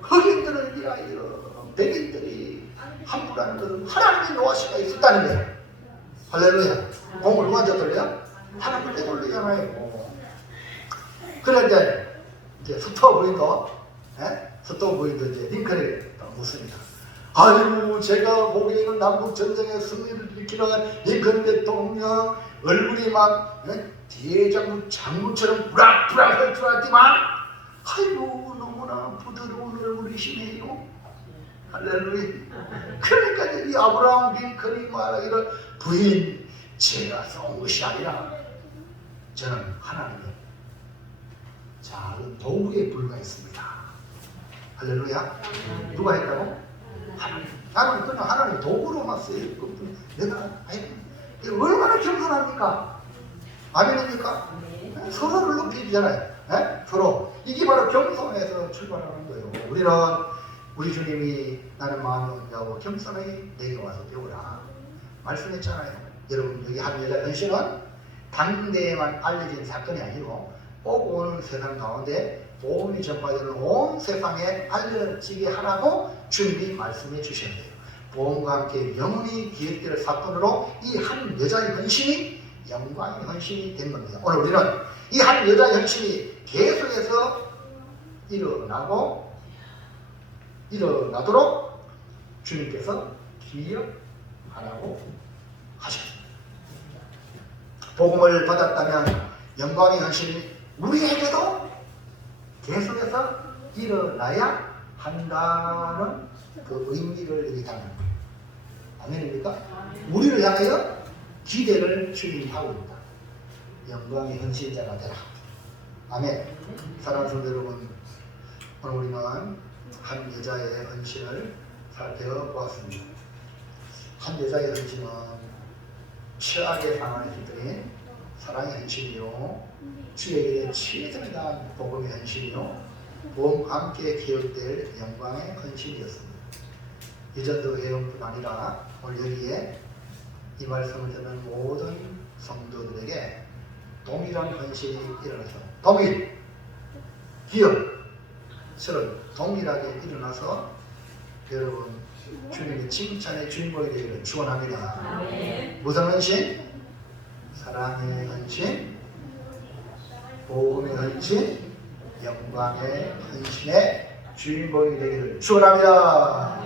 흑인들을 위하여 백인들이 함부라는 것은 하나님의 노하시가 있었다는 거예요. 할렐루야. 공을 누구한테 돌려요? 하나님께 돌리잖아요. 그런데 이제 스토아 부인도 이제 링컨을 묻습니다. 아이고, 제가 보기에는 남북 전쟁의 승리를 일으키는 링컨 대통령 얼굴이 막 대장부 장군처럼 부락부락 할 줄 알지만, 아이고, 너무나 부드러운 얼굴이시네요. 할렐루야. 그러니까 이 아브라함 링컨이 말하기를, 부인, 제가 쏜 것이 아니라 저는 하나님의 작은 도구에 불과했습니다. 할렐루야. 누가 했다고? 하나님. 나는 그냥 하나님 도구로만 쓰여요. 내가 얼마나 겸손합니까? 아멘입니까? 서로를 높이잖아요. 서로. 이게 바로 겸손에서 출발하는 거예요. 우리는 우리 주님이 나는 마음이 온다고 겸손하게 내게 와서 배우라 말씀했잖아요. 여러분, 여기 한 여자 현신은 당대에만 알려진 사건이 아니고 꼭 오는 세상 가운데 복음이 전파되는 온 세상에 알려지게 하라고 주님이 말씀해 주셨네요. 복음과 함께 영원히 기획될 사건으로 이 한 여자의 헌신이 영광의 헌신이 된 겁니다. 오늘 우리는 이 한 여자의 헌신이 계속해서 일어나도록 주님께서 기억하라고 하셨습니다. 복음을 받았다면 영광의 헌신이 우리에게도 계속해서 일어나야 한다는 그 의미를 여기 담는 거예요. 아멘입니까? 우리를 향하여 기대를 주님이 하고 있다. 영광의 헌신자가 되라. 아멘. 사랑하는 성도 여러분, 오늘 우리는 한 여자의 헌신을 살펴보았습니다. 한 여자의 헌신은 최악의 상황에 있더니 사랑의 헌신이요, 주의 일에 최선을 다한 복음의 헌신이요, 복음과 함께 기억될 영광의 헌신이었습니다. 이전도 회원뿐 아니라 오늘 여기에 이 말씀을 듣는 모든 성도들에게 동일한 헌신이 일어나서, 동일 기억처럼 동일하게 일어나서 여러분 주님의 칭찬의 주인공이 되기를 축원합니다. 무슨 헌신? 사랑의 헌신, 복음의 헌신, 영광의 헌신의 주인공이 되기를 축원합니다.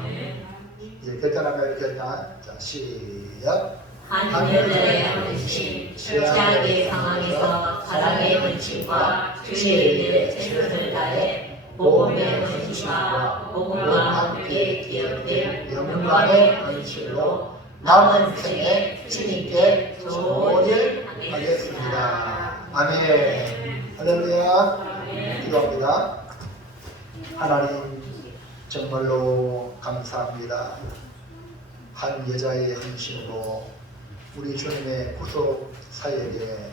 이제 결단하며 결단. 자, 시작. 한 여자의 헌신, 최악의 상황에서 사랑의 헌신과 주의 일에 최선을 다해 복음의 헌신과 복음과 함께 기억될 영광의 헌신으로 남은 생에 주님께 좋은 일 하겠습니다. 아멘. 할렐루야. 기도합니다. 하나님, 정말로 감사합니다. 한 여자의 헌신으로 우리 주님의 구속 사역에